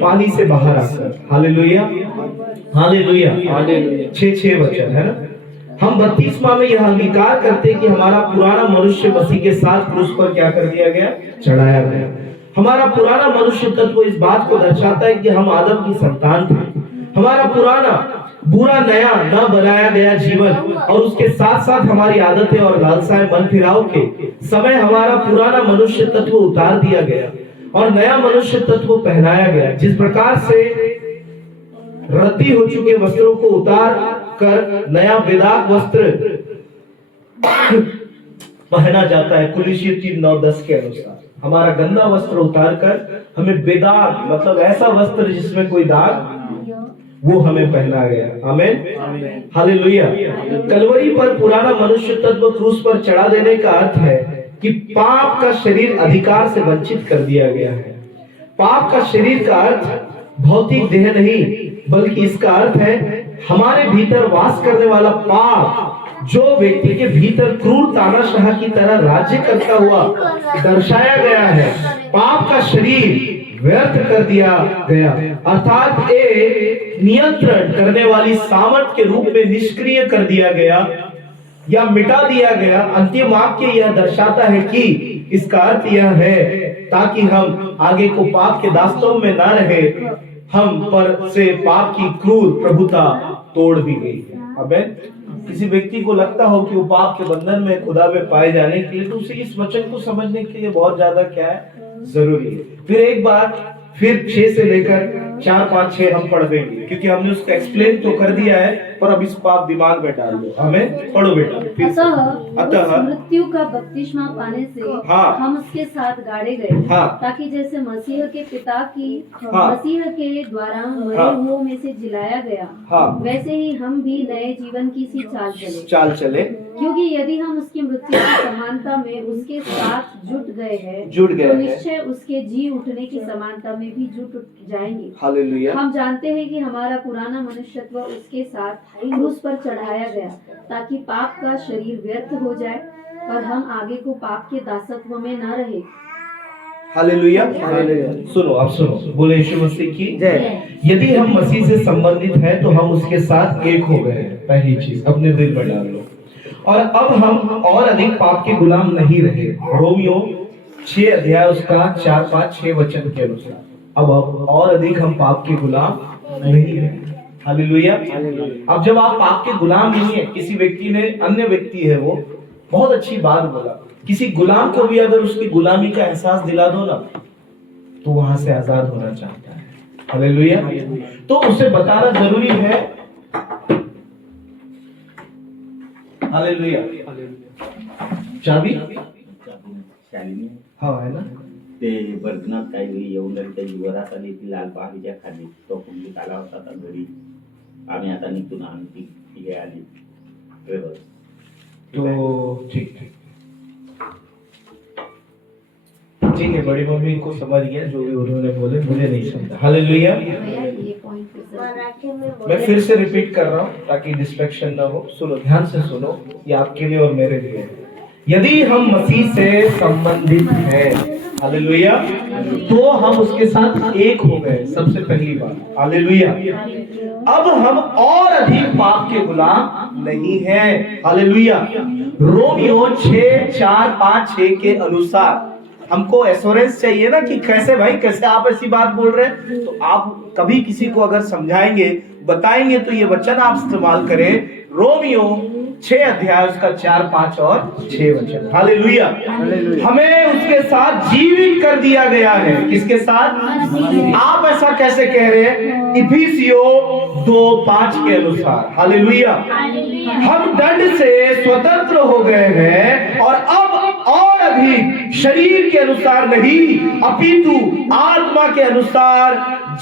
पानी से बाहर आकर। Hallelujah hallelujah hallelujah. 6 वचन है ना। हम बपतिस्मा में यह अंगीकार करते हैं कि हमारा पुराना मनुष्य मसीह के साथ क्रूस पर क्या कर दिया गया? चढ़ाया गया। हमारा पुराना मनुष्य तत्व इस बात को दर्शाता है कि हम आदम की संतान थे। हमारा पुराना बुरा नया न बनाया गया जीवन और उसके साथ साथ हमारी आदतें और लालसाएं, मन फिराव के समय हमारा पुराना मनुष्य तत्व उतार दिया गया और नया मनुष्य तत्व पहनाया गया। जिस प्रकार से रद्दी हो चुके वस्त्रों को उतार कर नया बेदाग वस्त्र पहना जाता है, कुलिसियों 3:9-10 के अनुसार हमारा गंदा वस्त्र उतार कर हमें बेदाग, मतलब ऐसा वस्त्र जिसमें कोई दाग, वो हमें पहना गया। Amen hallelujah. कलवरी पर पुराना मनुष्य तत्व क्रूस पर चढ़ा देने का अर्थ है कि पाप का शरीर अधिकार से वंचित कर दिया गया है। पाप का शरीर का अर्थ भौतिक देह नहीं, बल्कि इसका अर्थ है हमारे भीतर वास करने वाला पाप, जो व्यक्ति के भीतर क्रूर तानाशाह की तरह राज्य करता हुआ दर्शाया गया है। पाप का शरीर व्यर्थ कर दिया गया, अर्थात एक नियंत्रण करने वाली सामर्थ के रूप में निष्क्रिय कर दिया गया या मिटा दिया गया। अंतिम वाक्य यह दर्शाता है कि इसका अर्थ यह है ताकि हम आगे को पाप के दास्तों में ना रहे, हम पर से पाप की क्रूर प्रभुता तोड़ दी गई है। आमेन। किसी व्यक्ति को लगता हो कि वो पाप के बंधन में खुदा में पाए जाने के लिए, तो उसे इस वचन को समझने के लिए बहुत ज्यादा क्या है? जरूरी है। फिर एक बार फिर 6 से लेकर 4, 5, 6 हम पढ़ देंगे, क्योंकि हमने उसका एक्सप्लेन तो कर दिया है, पर अब इसको आप दिमाग में डाल लो। हमें पढ़ो बेटा। अतः मृत्यु का बपतिस्मा पाने से हम उसके साथ गाड़े गए, ताकि जैसे मसीह के पिता की मसीह के द्वारा मरे हुओं में से जिलाया गया, वैसे ही हम भी नए जीवन की सी चाल चले। क्योंकि यदि हम उसकी मृत्यु की समानता में उसके साथ जुट गए हैं, जुट गए तो हैं। निश्चय उसके जी उठने की समानता में भी जुट जाएंगे। हालेलुया। हम जानते हैं कि हमारा पुराना मनुष्यत्व उसके साथ क्रूस पर चढ़ाया गया, ताकि पाप का शरीर व्यर्थ हो जाए और हम आगे को पाप के दासत्व में न रहे। हालेलुया। सुनो, आप सुनो, बोले यीशु मसीह की जय। यदि हम मसीह से संबंधित हैं तो हम उसके साथ एक हो गए हैं। पहली चीज अपने दिल में डाल लो। और अब हम और अधिक पाप के गुलाम नहीं रहे। रोमियो 6 अध्याय उसका 4, 5, 6 वचन के अनुसार अब और अधिक हम पाप के गुलाम नहीं रहे। हालेलुया। अब जब आप पाप के गुलाम नहीं है, किसी व्यक्ति ने, अन्य व्यक्ति है वो, बहुत अच्छी बात बोला, किसी गुलाम को भी अगर उसकी गुलामी का एहसास दिला दो ना, तो वहां से आजाद होना चाहता है। हालेलुया। तो उसे बताना जरूरी है। हालेलुया। चाबी हाँ है ना। ते बर्तनात काही येऊन त्याची वरात आली ती लाल पहाडीच्या खाली तो कुंडलीत आला होता आता घरी आम्ही आता निघून आणली ती आली ट्रेवल तो ठीक ठीक है। बड़ी मम्मी को समझ गया जो भी उन्होंने बोले, मुझे नहीं समझा। हालेलुया। मैं फिर से रिपीट कर रहा हूँ ताकि डिस्ट्रैक्शन ना हो। सुनो, ध्यान से सुनो, ये आपके लिए और मेरे लिए। यदि हम मसीह से संबंधित हैं, हालेलुया, तो हम उसके साथ एक हो गए। सबसे पहली बात, हालेलुया। अब हम और अधिक पाप के गुलाम नहीं हैं। हालेलुया। रोमियो 6, 4, 5, 6 के अनुसार हमको एश्योरेंस चाहिए ना कि कैसे भाई, कैसे आप ऐसी बात बोल रहे हैं। तो आप कभी किसी को अगर समझाएंगे, बताएंगे, तो ये वचन आप इस्तेमाल करें। रोमियो 6 अध्याय उसका 4, 5 और 6 वचन। हालेलुया। हमें उसके साथ जीवित कर दिया गया है। किसके साथ? आप ऐसा कैसे कह रहे हैं? इफिसियो 2, 5 के अनुसार। हालेलुया। हम दंड से स्वतंत्र हो गए हैं और अब और अधिक शरीर के अनुसार नहीं, अपितु आत्मा के अनुसार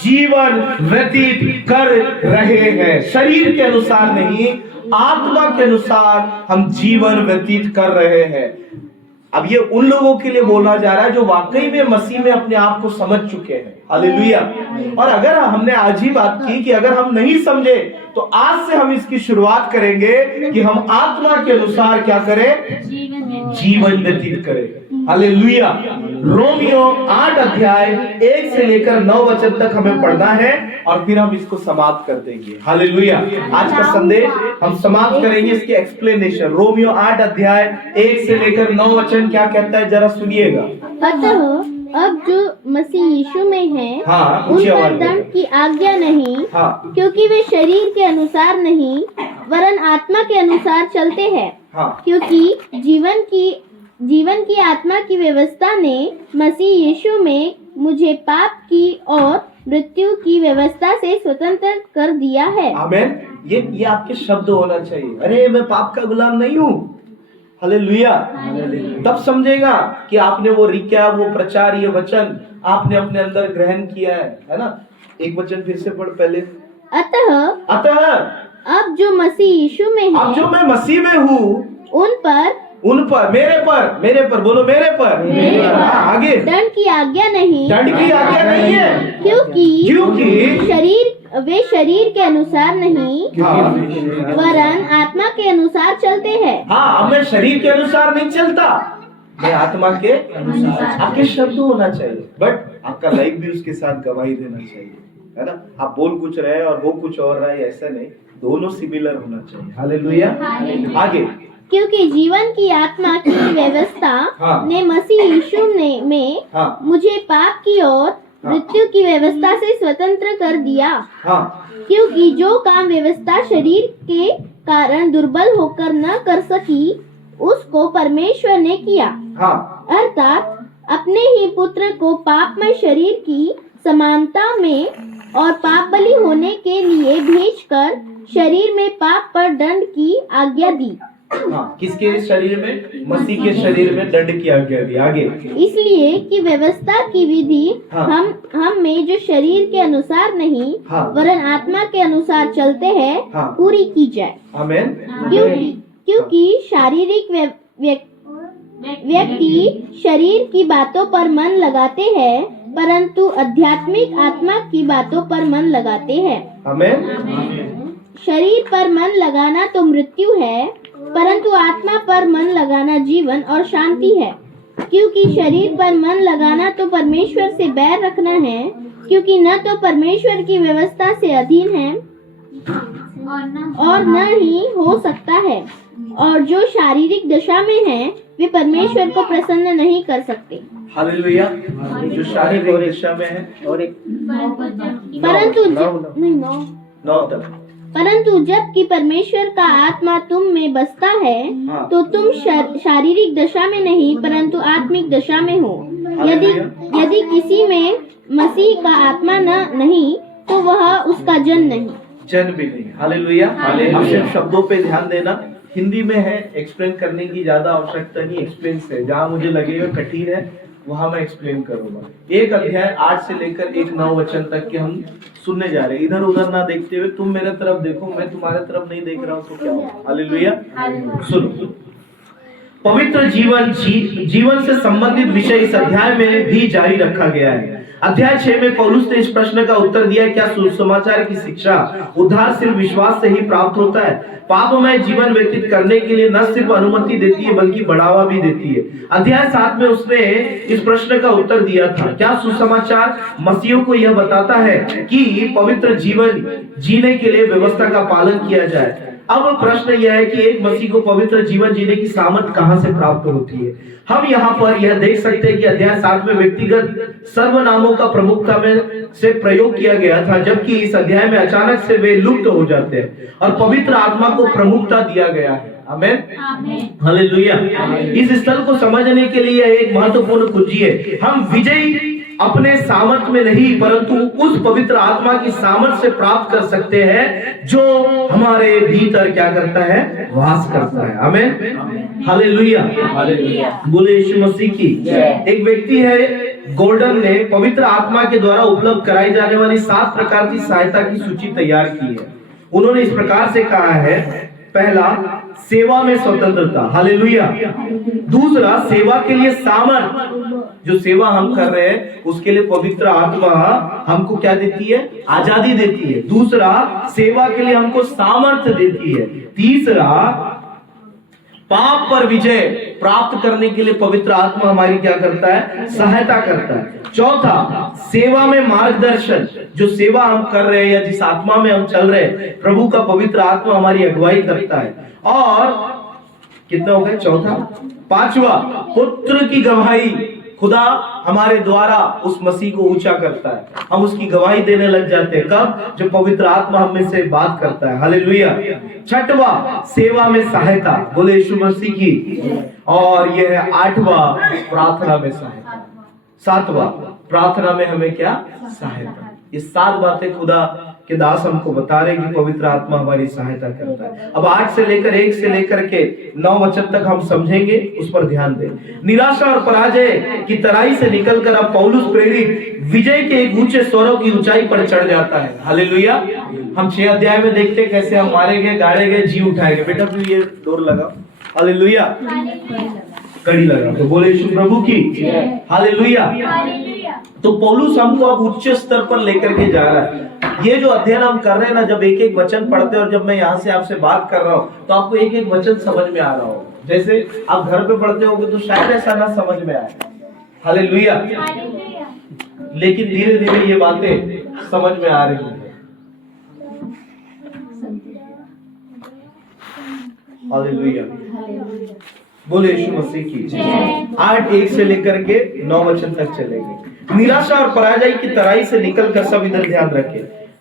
जीवन व्यतीत कर रहे हैं। शरीर के अनुसार नहीं, आत्मा के अनुसार हम जीवन व्यतीत कर रहे हैं। अब ये उन लोगों के लिए बोला जा रहा है जो वाकई में मसीह में अपने आप को समझ चुके हैं। हालेलुया। और अगर हमने आज ही बात की कि अगर हम नहीं समझे, तो आज से हम इसकी शुरुआत करेंगे कि हम आत्मा के अनुसार क्या करें? जीवन व्यतीत करें। हालेलुया। रोमियो 8 अध्याय 1 से लेकर 9 वचन तक हमें पढ़ना है और फिर हम इसको समाप्त कर देंगे। हालेलुया। आज का संदेश हम समाप्त करेंगे इसके एक्सप्लेनेशन। रोमियो 8 अध्याय 1 से लेकर 9 वचन क्या कहता है, जरा सुनिएगा। अतः अब जो मसीह यीशु में है, हाँ, उन ऊंची पर आवाज में। दंड की आज्ञा नहीं, हाँ, क्योंकि वे शरीर के अनुसार नहीं वरन आत्मा के अनुसार चलते हैं। हाँ, क्योंकि जीवन की आत्मा की व्यवस्था ने मसीह यीशु में मुझे पाप की और मृत्यु की व्यवस्था से स्वतंत्र कर दिया है। आमेन। ये आपके शब्द होना चाहिए। अरे मैं पाप का गुलाम नहीं हूँ। हालेलुया। तब समझेगा कि आपने वो रिक्या, वो प्रचार, ये वचन आपने अपने अंदर ग्रहण किया है ना। एक वचन फिर से पढ़ पहले। अतः अब जो मसीह यीशु में है, अब जो मैं मसीह में हूँ, उन पर मेरे पर बोलो, मेरे पर आगे दंड की आज्ञा नहीं, है। क्योंकि वे शरीर के अनुसार नहीं, हाँ, वरन आत्मा के अनुसार चलते हैं। हाँ, अब मैं शरीर के अनुसार नहीं चलता, मैं आत्मा के अनुसार। आपके शब्द होना चाहिए, बट आपका लाइफ भी उसके साथ गवाही देना चाहिए, है ना। आप बोल कुछ रहे और वो कुछ और रहा है, ऐसा नहीं, दोनों सिमिलर होना चाहिए। हालेलुया। आगे, क्योंकि जीवन की आत्मा की व्यवस्था ने मसीह यीशु में मुझे पाप की और मृत्यु की व्यवस्था से स्वतंत्र कर दिया। क्योंकि जो काम व्यवस्था शरीर के कारण दुर्बल होकर न कर सकी, उसको परमेश्वर ने किया। अर्थात अपने ही पुत्र को पापमय शरीर की समानता में और पाप बलि होने के लिए भेजकर शरीर में पाप पर दंड की आज्ञा दी। किसके शरीर में? मसीह के शरीर में दंड की आज्ञा दी। आगे, इसलिए कि व्यवस्था की विधि हम में जो शरीर के अनुसार नहीं वरन आत्मा के अनुसार चलते हैं, पूरी की जाए। आमेन। क्योंकि शारीरिक व्यक्ति शरीर की बातों पर मन लगाते हैं, परंतु आध्यात्मिक आत्मा की बातों पर मन लगाते हैं। आमेन। शरीर पर मन लगाना तो मृत्यु है, परंतु आत्मा पर मन लगाना जीवन और शांति है। क्योंकि शरीर पर मन लगाना तो परमेश्वर से बैर रखना है, क्योंकि न तो परमेश्वर की व्यवस्था से अधीन है और न ही हो सकता है, और जो शारीरिक दशा में है वे परमेश्वर को प्रसन्न नहीं कर सकते। हालेलुया। जो शारीरिक दशा में है। और एक परंतु जबकि परमेश्वर का आत्मा तुम में बसता है, तो तुम शारीरिक दशा में नहीं परंतु आत्मिक दशा में हो। यदि किसी में मसीह का आत्मा नहीं तो वह उसका जन नहीं, जन भी नहीं। हालेलुया। अब सिर्फ शब्दों पे ध्यान देना। हिंदी में है, एक्सप्लेन करने की ज्यादा आवश्यकता नहीं। एक्सप्लेन से जहाँ मुझे लगेगा कठिन है वहां मैं एक्सप्लेन करूंगा। एक अध्याय 8 से लेकर 9 वचन तक के हम सुनने जा रहे हैं। इधर उधर ना देखते हुए तुम मेरे तरफ देखो, मैं तुम्हारे तरफ नहीं देख रहा हूँ तो क्या होगा। हालेलुया। सुनो, पवित्र जीवन से संबंधित विषय इस अध्याय में भी जारी रखा गया है। अध्याय 6 में पौलुस ने इस प्रश्न का उत्तर दिया, क्या सुसमाचार की शिक्षा उद्धार सिर्फ विश्वास से ही प्राप्त होता है? पापमय जीवन व्यतीत करने के लिए न सिर्फ अनुमति देती है बल्कि बढ़ावा भी देती है। अध्याय 7 में उसने इस प्रश्न का उत्तर दिया था, क्या सुसमाचार मसीहों को यह बताता है कि पवित्र जीवन जीने के लिए व्यवस्था का पालन किया जाए? अब प्रश्न यह है कि एक मसीह को पवित्र जीवन जीने की सामर्थ कहां से प्राप्त होती है? हम यहाँ पर यह देख सकते हैं कि अध्याय 7 में व्यक्तिगत सर्वनामों का प्रमुखता में से प्रयोग किया गया था, जबकि इस अध्याय में अचानक से वे लुप्त हो जाते हैं और पवित्र आत्मा को प्रमुखता दिया गया है। आमेन। हालेलुया। इस स्थल को समझने के लिए एक महत्वपूर्ण कुंजी है। हम विजयी अपने सामर्थ में नहीं परंतु उस पवित्र आत्मा की सामर्थ से प्राप्त कर सकते हैं जो हमारे भीतर क्या करता है? वास करता है। आमेन। हालेलुया। बोले यीशु मसीह की। एक व्यक्ति है गोल्डन ने पवित्र आत्मा के द्वारा उपलब्ध कराई जाने वाली 7 प्रकार की सहायता की सूची तैयार की है। उन्होंने इस प्रकार से कहा है, पहला, सेवा में स्वतंत्रता। हालेलुया। दूसरा, सेवा के लिए सामर्थ। जो सेवा हम कर रहे हैं उसके लिए पवित्र आत्मा हमको क्या देती है? आजादी देती है। दूसरा, सेवा के लिए हमको सामर्थ देती है। तीसरा, पाप पर विजय प्राप्त करने के लिए पवित्र आत्मा हमारी क्या करता है? सहायता करता है। चौथा, सेवा में मार्गदर्शन। जो सेवा हम कर रहे हैं या जिस आत्मा में हम चल रहे हैं, प्रभु का पवित्र आत्मा हमारी अगुवाई करता है। और कितना हो गया? चौथा। पांचवा, पुत्र की गवाही। खुदा हमारे द्वारा उस मसीह को ऊंचा करता है, हम उसकी गवाही देने लग जाते हैं। कब? जब पवित्र आत्मा हम में से बात करता है। हालेलुया। छठवा, सेवा में सहायता। बोले यीशु मसीह की। और यह 8वां, प्रार्थना में सहायता। 7वां, प्रार्थना में हमें क्या? सहायता। ये 7 बातें खुदा के दास हमको बता रहे कि पवित्र आत्मा हमारी सहायता करता है। अब 1 से लेकर के 9 वचन तक हम समझेंगे, उस पर ध्यान दें। निराशा और पराजय की तराई से निकलकर अब पौलुस प्रेरित विजय के एक ऊंचे स्वरों की ऊंचाई पर चढ़ जाता है। हालेलुया। हम 6 अध्याय में देखते हैं कैसे हम मारे गए, गाड़े गए, जी उठाए गए। बेटा तू ये डोर लगा। हालेलुया। कड़ी लगा। तो बोले यीशु प्रभु की। हालेलुया। तो पौलुस हमको अब उच्च स्तर पर लेकर के जा रहा है। ये जो अध्ययन हम कर रहे हैं ना, जब एक एक वचन पढ़ते हैं और जब मैं यहाँ से आपसे बात कर रहा हूँ तो आपको एक एक वचन समझ में आ रहा हो। जैसे आप घर पे पढ़ते होगे तो शायद ऐसा ना समझ में आए। हालेलुया। लेकिन धीरे धीरे ये बातें समझ में आ रही है। हालेलुया। बोले यीशु मसीह की। 8:1 से लेकर के 9 वचन तक चलेंगे। निराशा और पराजय की तराई से निकलकर, सब इधर ध्यान रखें।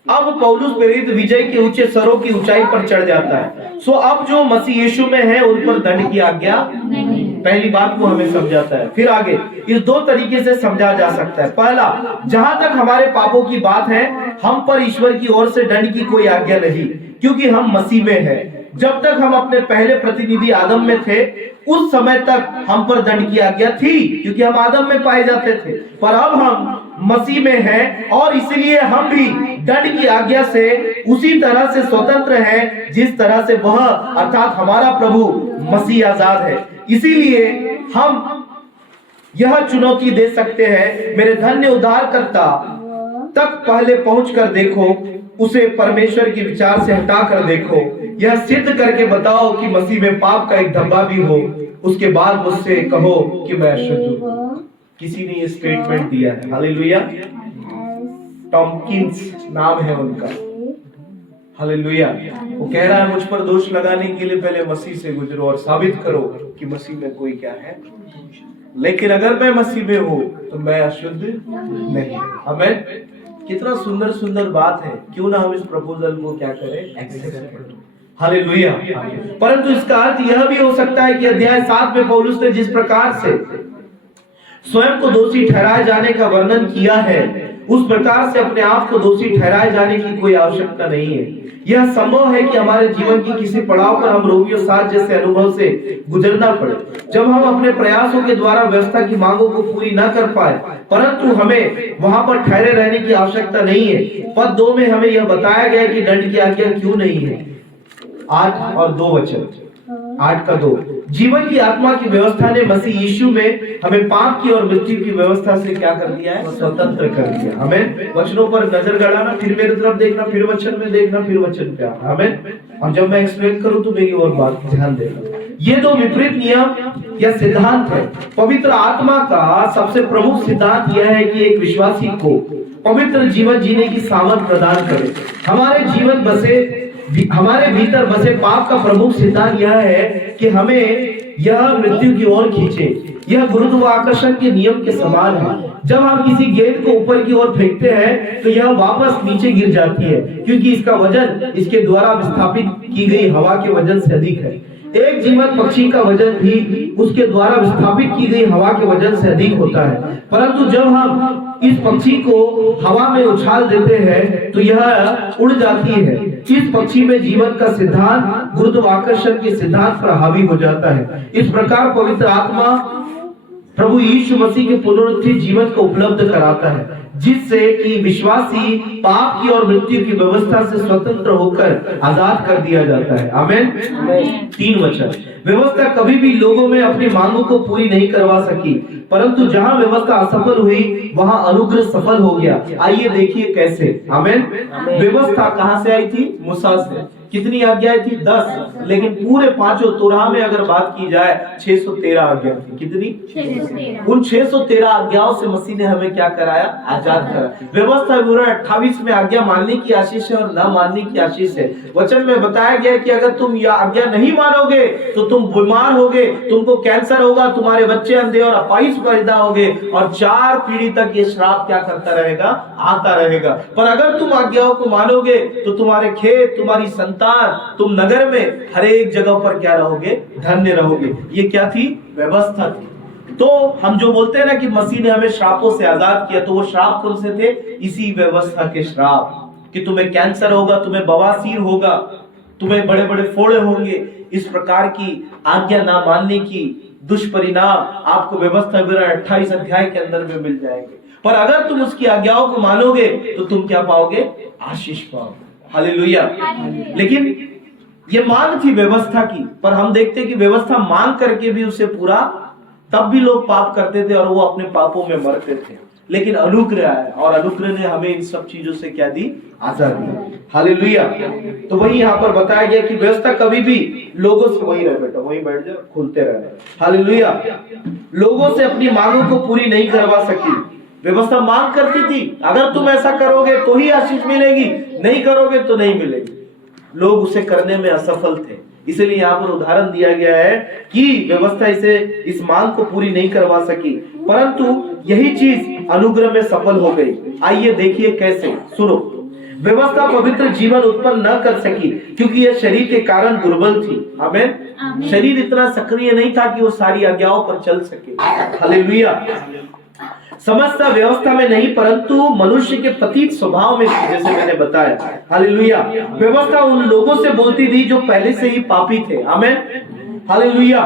अब पौलुस प्रेरित विजय के ऊंचे सरों की ऊंचाई पर चढ़ जाता है। सो अब जो मसीह यीशु में है उन पर दंड की आज्ञा नहीं। पहली बात को हमें समझाता है। फिर आगे इस 2 तरीके से समझा जा सकता है। पहला, जहां तक हमारे पापों की बात है, हम पर ईश्वर की ओर से दंड की कोई आज्ञा नहीं, क्योंकि हम मसीह में हैं। जब तक हम अपने पहले प्रतिनिधि आदम में थे उस समय तक हम पर दंड की आज्ञा थी, क्योंकि हम आदम में पाए जाते थे। पर अब हम मसीह में हैं और इसलिए हम भी दंड की आज्ञा से उसी तरह से स्वतंत्र हैं जिस तरह से वह अर्थात हमारा प्रभु मसीह आजाद है। इसीलिए हम यह चुनौती दे सकते हैं, मेरे धन्य उद्धारकर्ता तक पहले पहुंच कर देखो, उसे परमेश्वर के विचार से हटा कर देखो, यह सिद्ध करके बताओ कि मसीह में पाप का एक धब्बा भी हो, उसके बाद मुझसे कहो कि मैं अशुद्ध हूं। किसी ने ये स्टेटमेंट दिया है, हालेलुया। टॉमकिंस नाम है उनका, हालेलुया। वो कह रहा है मुझ पर दोष लगाने के लिए पहले मसीह से गुजरो और साबित करो कि मसीह में कोई क्या है, लेकिन अगर मैं मसीह में हूं तो मैं अशुद्ध नहीं। आमीन। कितना सुंदर सुंदर बात है, क्यों ना हम इस प्रपोजल को क्या करें, एक्सेप्ट करें। हालेलुया। परंतु इसका अर्थ यह भी हो सकता है कि अध्याय 7 में पौलुस ने जिस प्रकार से स्वयं को दोषी ठहराए जाने का वर्णन किया है, उस प्रकार से अपने आप को दोषी ठहराए जाने की कोई आवश्यकता नहीं है। यह संभव है कि हमारे जीवन की किसी पड़ाव पर हम रोमियो 7 जैसे अनुभव से गुजरना पड़े, जब हम अपने प्रयासों के द्वारा व्यवस्था की मांगों को पूरी न कर पाए, परंतु हमें वहां पर ठहरे रहने की आवश्यकता नहीं है। पद 2 में हमें यह बताया गया कि दंड की आज्ञा क्यों नहीं है। 8 और 2 वचन, 8 का 2। जीवन की आत्मा की व्यवस्था ने मसीह यीशु में हमें पाप की और मृत्यु की व्यवस्था से क्या कर दिया है, स्वतंत्र कर दिया। हमें वचनों पर नजर गड़ाना, फिर मेरी तरफ देखना, फिर वचन में देखना, फिर वचन पे आना। हमें अब जब मैं एक्सप्लेन करूं तो मेरी और बात ध्यान देना। ये 2 विपरीत नियम या सिद्धांत है। पवित्र आत्मा का सबसे प्रमुख सिद्धांत यह है कि एक विश्वासी को पवित्र जीवन जीने की सामर्थ प्रदान करे। हमारे भीतर बसे पाप का प्रमुख सिद्धांत यह है कि हमें यह मृत्यु की ओर खींचे। यह गुरुत्वाकर्षण के नियम के समान है। जब हम किसी गेंद को ऊपर की ओर फेंकते हैं तो यह वापस नीचे गिर जाती है, क्योंकि इसका वजन इसके द्वारा विस्थापित की गई हवा के वजन से अधिक है। एक जीवंत पक्षी का वजन भी उसके द्वारा विस्थापित की गई हवा के वजन से अधिक होता है। परंतु जब हम इस पक्षी को हवा में उछाल देते हैं तो यह उड़ जाती है। इस पक्षी में जीवन का सिद्धांत गुरुत्वाकर्षण के सिद्धांत पर हावी हो जाता है। इस प्रकार पवित्र आत्मा प्रभु यीशु मसीह के पुनरुत्थित जीवन को उपलब्ध कराता है, जिससे कि विश्वासी पाप की और मृत्यु की व्यवस्था से स्वतंत्र होकर आजाद कर दिया जाता है। आमीन। 3 वचन। व्यवस्था कभी भी लोगों में अपनी मांगों को पूरी नहीं करवा सकी, परंतु जहां व्यवस्था असफल हुई वहां अनुग्रह सफल हो गया। आइए देखिए कैसे। आमीन। व्यवस्था कहां से आई थी? मूसा से। कितनी आज्ञाएं थी? 10, लेकिन पूरे 5 तोराह में अगर बात की जाए 613 आज्ञा थी। कितनी? 613। उन 613 आज्ञाओं से मसीह ने हमें क्या कराया? आजाद करा। व्यवस्था पूरा 28 में आज्ञा मानने की आशीष है और न मानने की आशीष है। वचन में बताया गया कि अगर तुम यह आज्ञा नहीं मानोगे तो तुम बीमार होगे, तुमको कैंसर होगा, तुम्हारे बच्चे अंधे और अपाहिज पैदा होगे और 4 पीढ़ी तक ये श्राप क्या करता रहेगा? आता रहेगा। पर अगर तुम आज्ञाओं को मानोगे तो तुम्हारे खेत, तुम्हारी संतान, तुम नगर में हर एक जगह पर क्या रहोगे? धन्य रहोगे। ये क्या थी? व्यवस्था थी। तो हम जो बोलते हैं ना कि मसीह ने हमें श्रापों से आजाद किया, तो वो श्राप कौन से थे? इसी व्यवस्था के श्राप, कि तुम्हें कैंसर होगा, तुम्हें बवासीर होगा, तुम्हें बड़े बड़े फोड़े होंगे। इस प्रकार की आज्ञा ना मानने की दुष्परिणाम आपको व्यवस्था 28 अध्याय के अंदर में मिल जाएंगे। पर अगर तुम उसकी आज्ञाओं को मानोगे तो तुम क्या पाओगे? आशीष पाओगे। हालेलुया। लेकिन ये मांग थी व्यवस्था की, पर हम देखते कि व्यवस्था मांग करके भी उसे पूरा, तब भी लोग पाप करते थे और वो अपने पापों में मरते थे। लेकिन अनुग्रह है और अनुग्रह ने हमें इन सब चीजों से क्या दी? आजादी। हालेलुया। तो वही यहाँ पर बताया गया कि व्यवस्था कभी भी लोगों से, वही रहे बेटा, वही बैठ जाओ, खुलते रहे। हालेलुया। लोगों से अपनी मांगों को पूरी नहीं करवा सकी। व्यवस्था मांग करती थी, अगर तुम ऐसा करोगे तो ही आशीष मिलेगी, नहीं करोगे तो नहीं मिलेगी। लोग उसे करने में असफल थे। इसलिए यहाँ पर उदाहरण दिया गया है कि व्यवस्था इस मांग को पूरी नहीं करवा सकी, परंतु यही चीज अनुग्रह में सफल हो गई। आइए देखिए कैसे। सुनो। व्यवस्था पवित्र जीवन उत्पन्न न कर सकी क्योंकि यह शरीर के कारण दुर्बल थी। आमीन। शरीर इतना सक्रिय नहीं था कि वो सारी आज्ञाओं पर चल सके। हालेलुया। समस्या व्यवस्था में नहीं परंतु मनुष्य के पतित स्वभाव में थी, जैसे मैंने बताया। हालेलुया। व्यवस्था उन लोगों से बोलती थी जो पहले से ही पापी थे। आमीन। हालेलुया।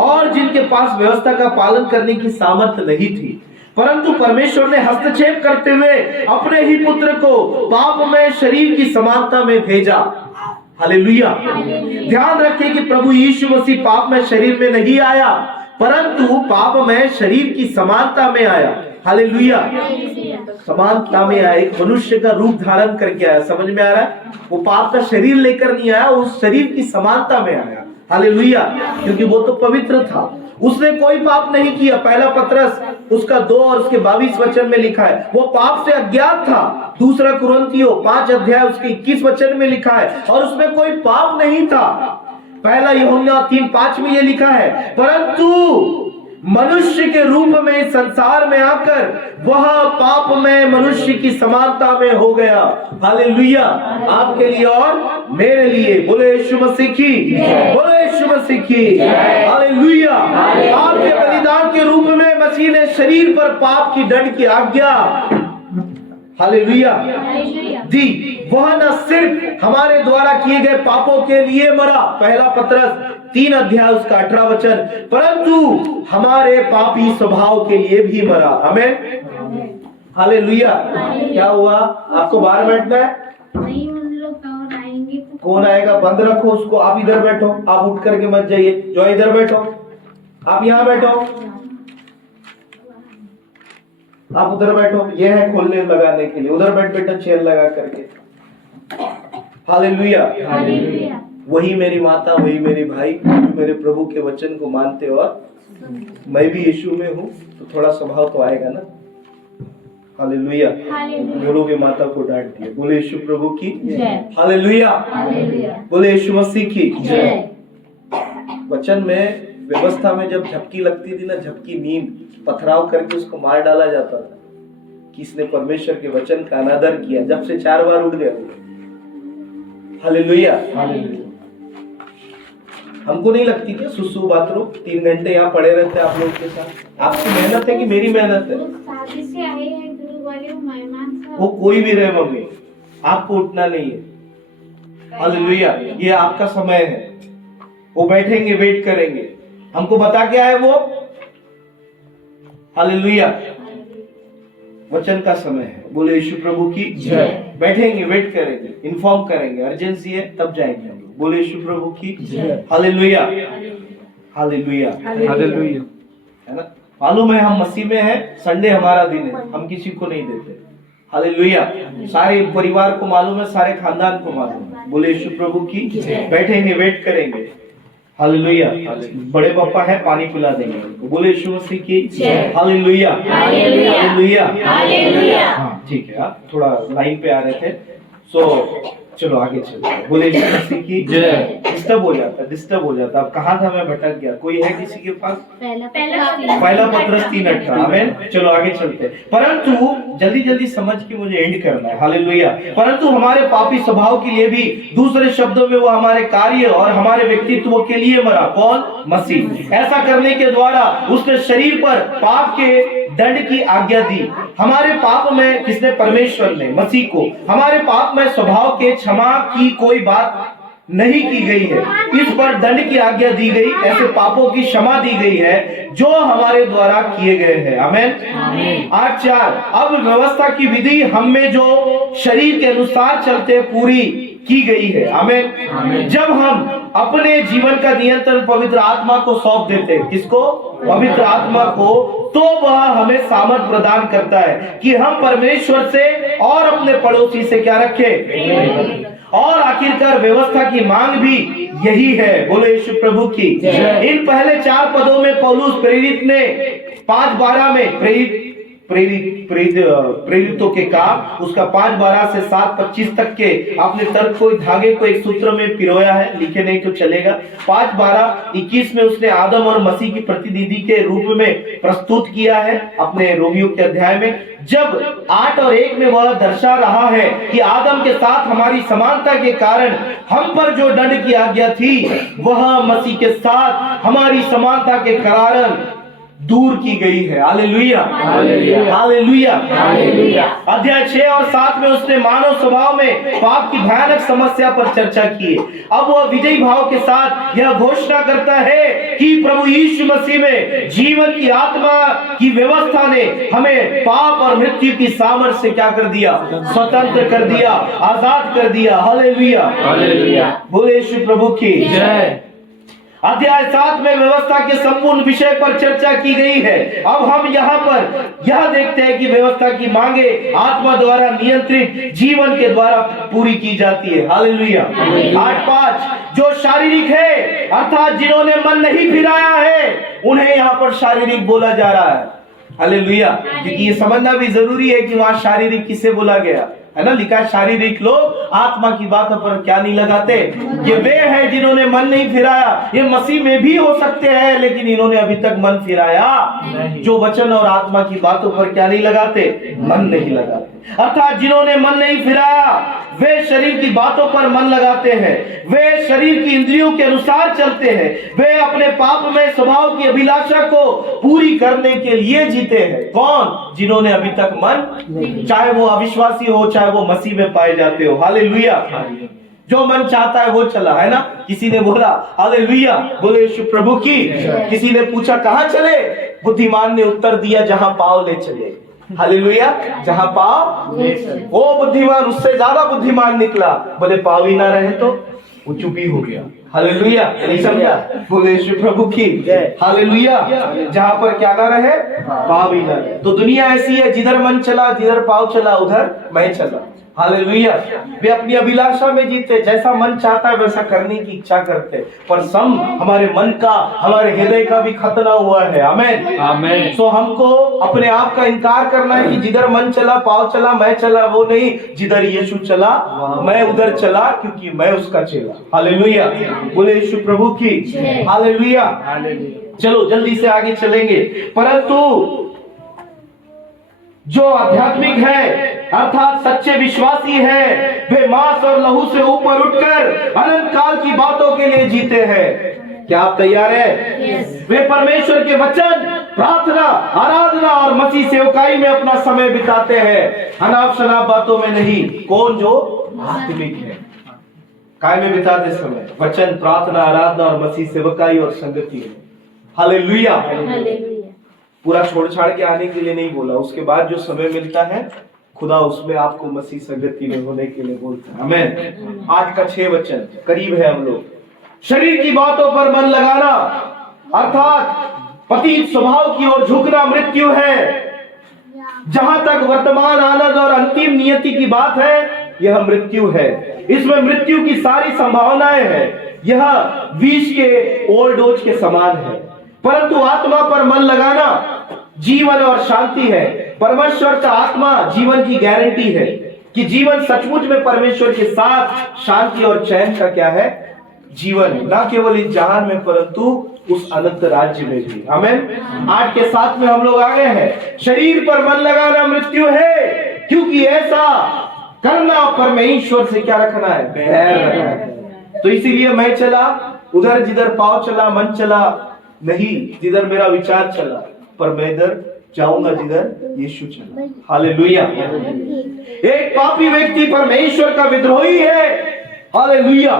और जिनके पास व्यवस्था का पालन करने की सामर्थ्य नहीं थी, परंतु परमेश्वर ने हस्तक्षेप करते हुए अपने ही पुत्र को पाप में शरीर की समानता में भेजा। हालेलुया। ध्यान रखें कि प्रभु यीशु मसीह पाप में शरीर में नहीं आया, परंतु पाप में शरीर की समानता में आया। हालेलुया। समानता में आया, एक मनुष्य का रूप धारण करके आया। समझ में आ रहा है? वो पाप का शरीर लेकर नहीं आया, उस शरीर की समानता में आया। हालेलुया। क्योंकि वो तो पवित्र था, उसने कोई पाप नहीं किया। पहला पत्रस उसका 2 और उसके 22 वचन में लिखा है वो पाप से अज्ञात था। दूसरा कुरिन्थियों 5 अध्याय उसके 21 वचन में लिखा है और उसमें कोई पाप नहीं था। पहला यूहन्ना 3:5 में ये लिखा है, परंतु मनुष्य के रूप में संसार में आकर वह पाप में मनुष्य की समानता में हो गया। हालेलुया। आपके लिए और मेरे लिए। बोले यीशु मसीह की, बोले यीशु मसीह की। हालेलुया। आपके बलिदान के रूप में मसीह ने शरीर पर पाप की दंड की आज्ञा, हालेलुया, दी। वह न सिर्फ हमारे द्वारा किए गए पापों के लिए मरा, पहला पत्रस 3 अध्याय उसका 18 वचन, परंतु हमारे पापी स्वभाव के लिए भी मरा। आमीन। हालेलुया। क्या हुआ? आपको बाहर बैठना है? नहीं, उन लोग और आएंगे तो कौन आएगा? बंद रखो उसको। आप इधर बैठो, आप उठ करके मत जाइए। जो इधर बैठो, आप यहाँ बैठो, आप उधर बैठो। ये है खोलने लगाने के लिए, उधर बैठ बेटा चेयर लगा करके। हालेलुया। वही मेरी माता, वही मेरे भाई, मेरे प्रभु के वचन को मानते हो और मैं भी यीशु में हूँ, तो थोड़ा स्वभाव तो आएगा ना। हालेलुया। बोलोगे माता को डांट दिया। बोले यीशु प्रभु की हालेलुया। बोले यीशु मसीह की जय। वचन में व्यवस्था में जब झपकी लगती थी ना, झपकी नींद, पथराव करके उसको मार डाला जाता था। किसने परमेश्वर के वचन का अनादर किया, जब से 4 बार उठ गया। हालेलुया। हमको नहीं लगती क्या सुसु बाथरूम? 3 घंटे यहाँ पड़े रहते हैं आप लोग के साथ। आपकी मेहनत है कि मेरी मेहनत है? शादी से आए हैं गुरु वाले मेहमान सब। वो कोई भी रहे मम्मी, आपको उठना नहीं है। हालेलुया। ये आपका समय है। वो बैठेंगे, वेट करेंगे। हमको बता क्या है वो? हालेलुया। वचन का समय है। बोले यीशु प्रभु की जय। बैठेंगे, वेट करेंगे, इन्फॉर्म करेंगे, अर्जेंसी है तब जाएंगे हम लोग। बोले यीशु प्रभु की जय। हालेलुया। हालेलुया। हालेलुया। है ना? मालूम है हम मसीह में है, संडे हमारा दिन है, हम किसी को नहीं देते। हालेलुया। सारे परिवार को मालूम है, सारे खानदान को मालूम है। बोले यीशु प्रभु की जय। बैठेंगे, वेट करेंगे। हालेलुया। बड़े पापा है, पानी पिला देंगे उनको। बोले यीशु मसीह की जय। हालेलुया। हालेलुया। हालेलुया। हाँ ठीक है, आप थोड़ा लाइन पे आ रहे थे, सो चलो आगे चलते हैं। बोले यीशु मसीह की जय। डिस्टर्ब हो जाता। अब कहाँ था मैं? भटक गया। कोई है किसी के पास? पहला पत्रस 3:18। आमीन। चलो आगे चलते हैं। परंतु जल्दी जल्दी समझ के मुझे एंड करना है। हालेलुया। परंतु हमारे पापी स्वभाव के लिए भी, दूसरे शब्दों में वो हमारे कार्य और हमारे व्यक्तित्व के लिए मरा। कौन? मसीह। ऐसा करने के द्वारा उसने शरीर पर पाप के दंड की आज्ञा दी। हमारे पाप में किसने? परमेश्वर ने मसीह को हमारे पाप में स्वभाव के क्षमा की कोई बात नहीं की गई है। इस पर दंड की आज्ञा दी गई, ऐसे पापों की क्षमा दी गई है जो हमारे द्वारा किए गए हैं। आमीन। 8:4। अब व्यवस्था की विधि हम में जो शरीर के अनुसार चलते पूरी की गई है। आमीन। जब हम अपने जीवन का नियंत्रण पवित्र आत्मा को सौंप देते हैं, किसको? पवित्र आत्मा को, तो वह हमें सामर्थ प्रदान करता है कि हम परमेश्वर से और अपने पड़ोसी से क्या रखें। और आखिरकार व्यवस्था की मांग भी यही है। बोले यीशु प्रभु की जय। इन पहले 4 पदों में पौलुस प्रेरित ने 5:12 में प्रेरितों के काम, उसका 5:12 से 7:25 तक के आपने तर्क को, धागे को एक सूत्र में पिरोया है। लिखे नहीं तो चलेगा। 5:12-21 में उसने आदम और मसीह की प्रतिनिधि के रूप में प्रस्तुत किया है अपने रोमियो के अध्याय में। जब 8 और 1 में वह दर्शा रहा है कि आदम के साथ हमारी समानता के कारण हम पर जो दंड की आज्ञा थी, वह मसीह के साथ हमारी समानता के कारण दूर की गई है। Hallelujah, hallelujah, hallelujah. हालेलुया। अध्याय 6 और 7 में उसने मानव स्वभाव में पाप की भयानक समस्या पर चर्चा की है। अब वह विजयी भाव के साथ यह घोषणा करता है कि प्रभु यीशु मसीह में जीवन की आत्मा की व्यवस्था ने हमें पाप और मृत्यु की सामर्थ्य से क्या कर दिया? स्वतंत्र कर दिया, आजाद कर दिया। Hallelujah, hallelujah. बोले यीशु प्रभु की जय। अध्याय 7 में व्यवस्था के संपूर्ण विषय पर चर्चा की गई है। अब हम यहाँ पर यह देखते हैं कि व्यवस्था की मांगे आत्मा द्वारा नियंत्रित जीवन के द्वारा पूरी की जाती है। हालेलुया। 8:5 जो शारीरिक है अर्थात जिन्होंने मन नहीं फिराया है उन्हें यहाँ पर शारीरिक बोला जा रहा है। हालेलुया, क्योंकि ये समझना भी जरूरी है कि वहां शारीरिक किसे बोला गया है ना। लिखा शारीरिक लोग आत्मा की बातों पर क्या नहीं लगाते। ये वे हैं जिन्होंने मन नहीं फिराया। ये मसीह में भी हो सकते हैं लेकिन इन्होंने अभी तक मन फिराया जो वचन और आत्मा की बातों पर क्या नहीं लगाते, मन नहीं लगाते। अर्थात जिन्होंने मन नहीं फिराया वे शरीर की बातों पर मन लगाते हैं, वे शरीर की इंद्रियों के अनुसार चलते हैं, वे अपने पाप में स्वभाव की अभिलाषा को पूरी करने के लिए जीते हैं। कौन? जिन्होंने अभी तक मन, चाहे वो अविश्वासी हो चाहे वो मसीह में पाए जाते हो। हालेलुया। जो मन चाहता है वो चला, है ना। किसी ने बोला हालेलुया, बोले यीशु प्रभु की। किसी ने पूछा कहां चले? बुद्धिमान ने उत्तर दिया जहां पाँव ले चले। हालेलुया, जहां पाँव। वो बुद्धिमान उससे ज्यादा बुद्धिमान निकला। बोले पाँव ही ना रहे तो वो चुप ही हो गया। हालेलुया, नहीं समझा? बोले यीशु प्रभु की। हालेलुया, जहां पर क्या ना रहे, पाँव ही ना रहे। तो दुनिया ऐसी है जिधर मन चला, जिधर पाँव चला उधर मैं चला। हालेलुया। वे अपनी अभिलाषा में जीते, जैसा मन चाहता है वैसा करने की इच्छा करते, पर सम हमारे मन का, हमारे हृदय का भी खतना हुआ है। आमेन, आमेन। सो हमको अपने आप का इनकार करना है कि जिधर मन चला, पाँव चला, मैं चला, वो नहीं। जिधर यीशु चला मैं उधर चला, क्योंकि मैं उसका चेला। हालेलुया, बोले यीशु प्रभु की। हालेलुया। चलो जल्दी से आगे चलेंगे। परंतु जो आध्यात्मिक है अर्थात सच्चे विश्वासी है वे मांस और लहू से ऊपर उठकर अनंत काल की बातों के लिए जीते हैं। क्या आप तैयार हैं? वे परमेश्वर के वचन, प्रार्थना, आराधना और मसीह सेवकाई में अपना समय बिताते हैं, अनाप शनाप बातों में नहीं। कौन? जो आत्मिक है। काय में बिताते समय? वचन, प्रार्थना, आराधना और मसीह सेवकाई और संगति में। हालेलुया। पूरा छोड़ छाड़ के आने के लिए नहीं बोला, उसके बाद जो समय मिलता है खुदा उसमें आपको मसीह संगति में होने के लिए बोलता है। आमीन। आज का 6 वचन करीब है हम लोग। शरीर की बातों पर मन लगाना अर्थात पतित स्वभाव की ओर झुकना मृत्यु है। जहां तक वर्तमान आनंद और अंतिम नियति की बात है यह मृत्यु है। इसमें मृत्यु की सारी संभावनाएं हैं। यह विष के ओल्ड डोज के समान है। परंतु आत्मा पर मन लगाना जीवन और शांति है। परमेश्वर का आत्मा जीवन की गारंटी है कि जीवन सचमुच में परमेश्वर के साथ शांति और चैन का क्या है? जीवन, ना केवल इस जहान में परंतु उस अनंत राज्य में भी। आमीन। 8 के 7 में हम लोग आ गए हैं। शरीर पर मन लगाना मृत्यु है, क्योंकि ऐसा करना परमेश्वर से क्या रखना है? बैर रखना है। तो इसीलिए मैं चला उधर जिधर पाँव चला, मन चला नहीं, जिधर मेरा विचार चला, पर मैं इधर जाऊंगा जिधर यीशु चला। हालेलुया। एक पापी व्यक्ति परमेश्वर का विद्रोही है। हालेलुया।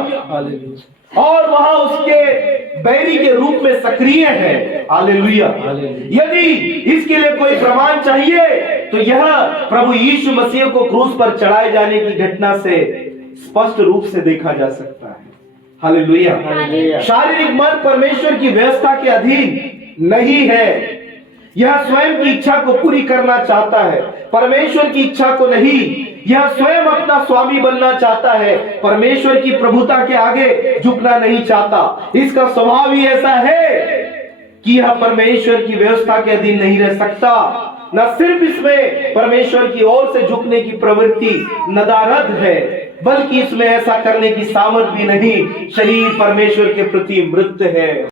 और वहां उसके बैरी के रूप में सक्रिय है। हालेलुया। यदि इसके लिए कोई प्रमाण चाहिए तो यह प्रभु यीशु मसीह को क्रूस पर चढ़ाए जाने की घटना से स्पष्ट रूप से देखा जा सकता है। हालेलुया। शारीरिक मन परमेश्वर की व्यवस्था के अधीन नहीं है। यह स्वयं की इच्छा को पूरी करना चाहता है, परमेश्वर की इच्छा को नहीं। यह स्वयं अपना स्वामी बनना चाहता है, परमेश्वर की प्रभुता के आगे झुकना नहीं चाहता। इसका स्वभाव ही ऐसा है कि यह परमेश्वर की व्यवस्था के अधीन नहीं रह सकता। न सिर्फ इसमें परमेश्वर की ओर से झुकने की प्रवृत्ति नदारद है, बल्कि इसमें ऐसा करने की सामर्थ भी नहीं। शरीर परमेश्वर के प्रति मृत है।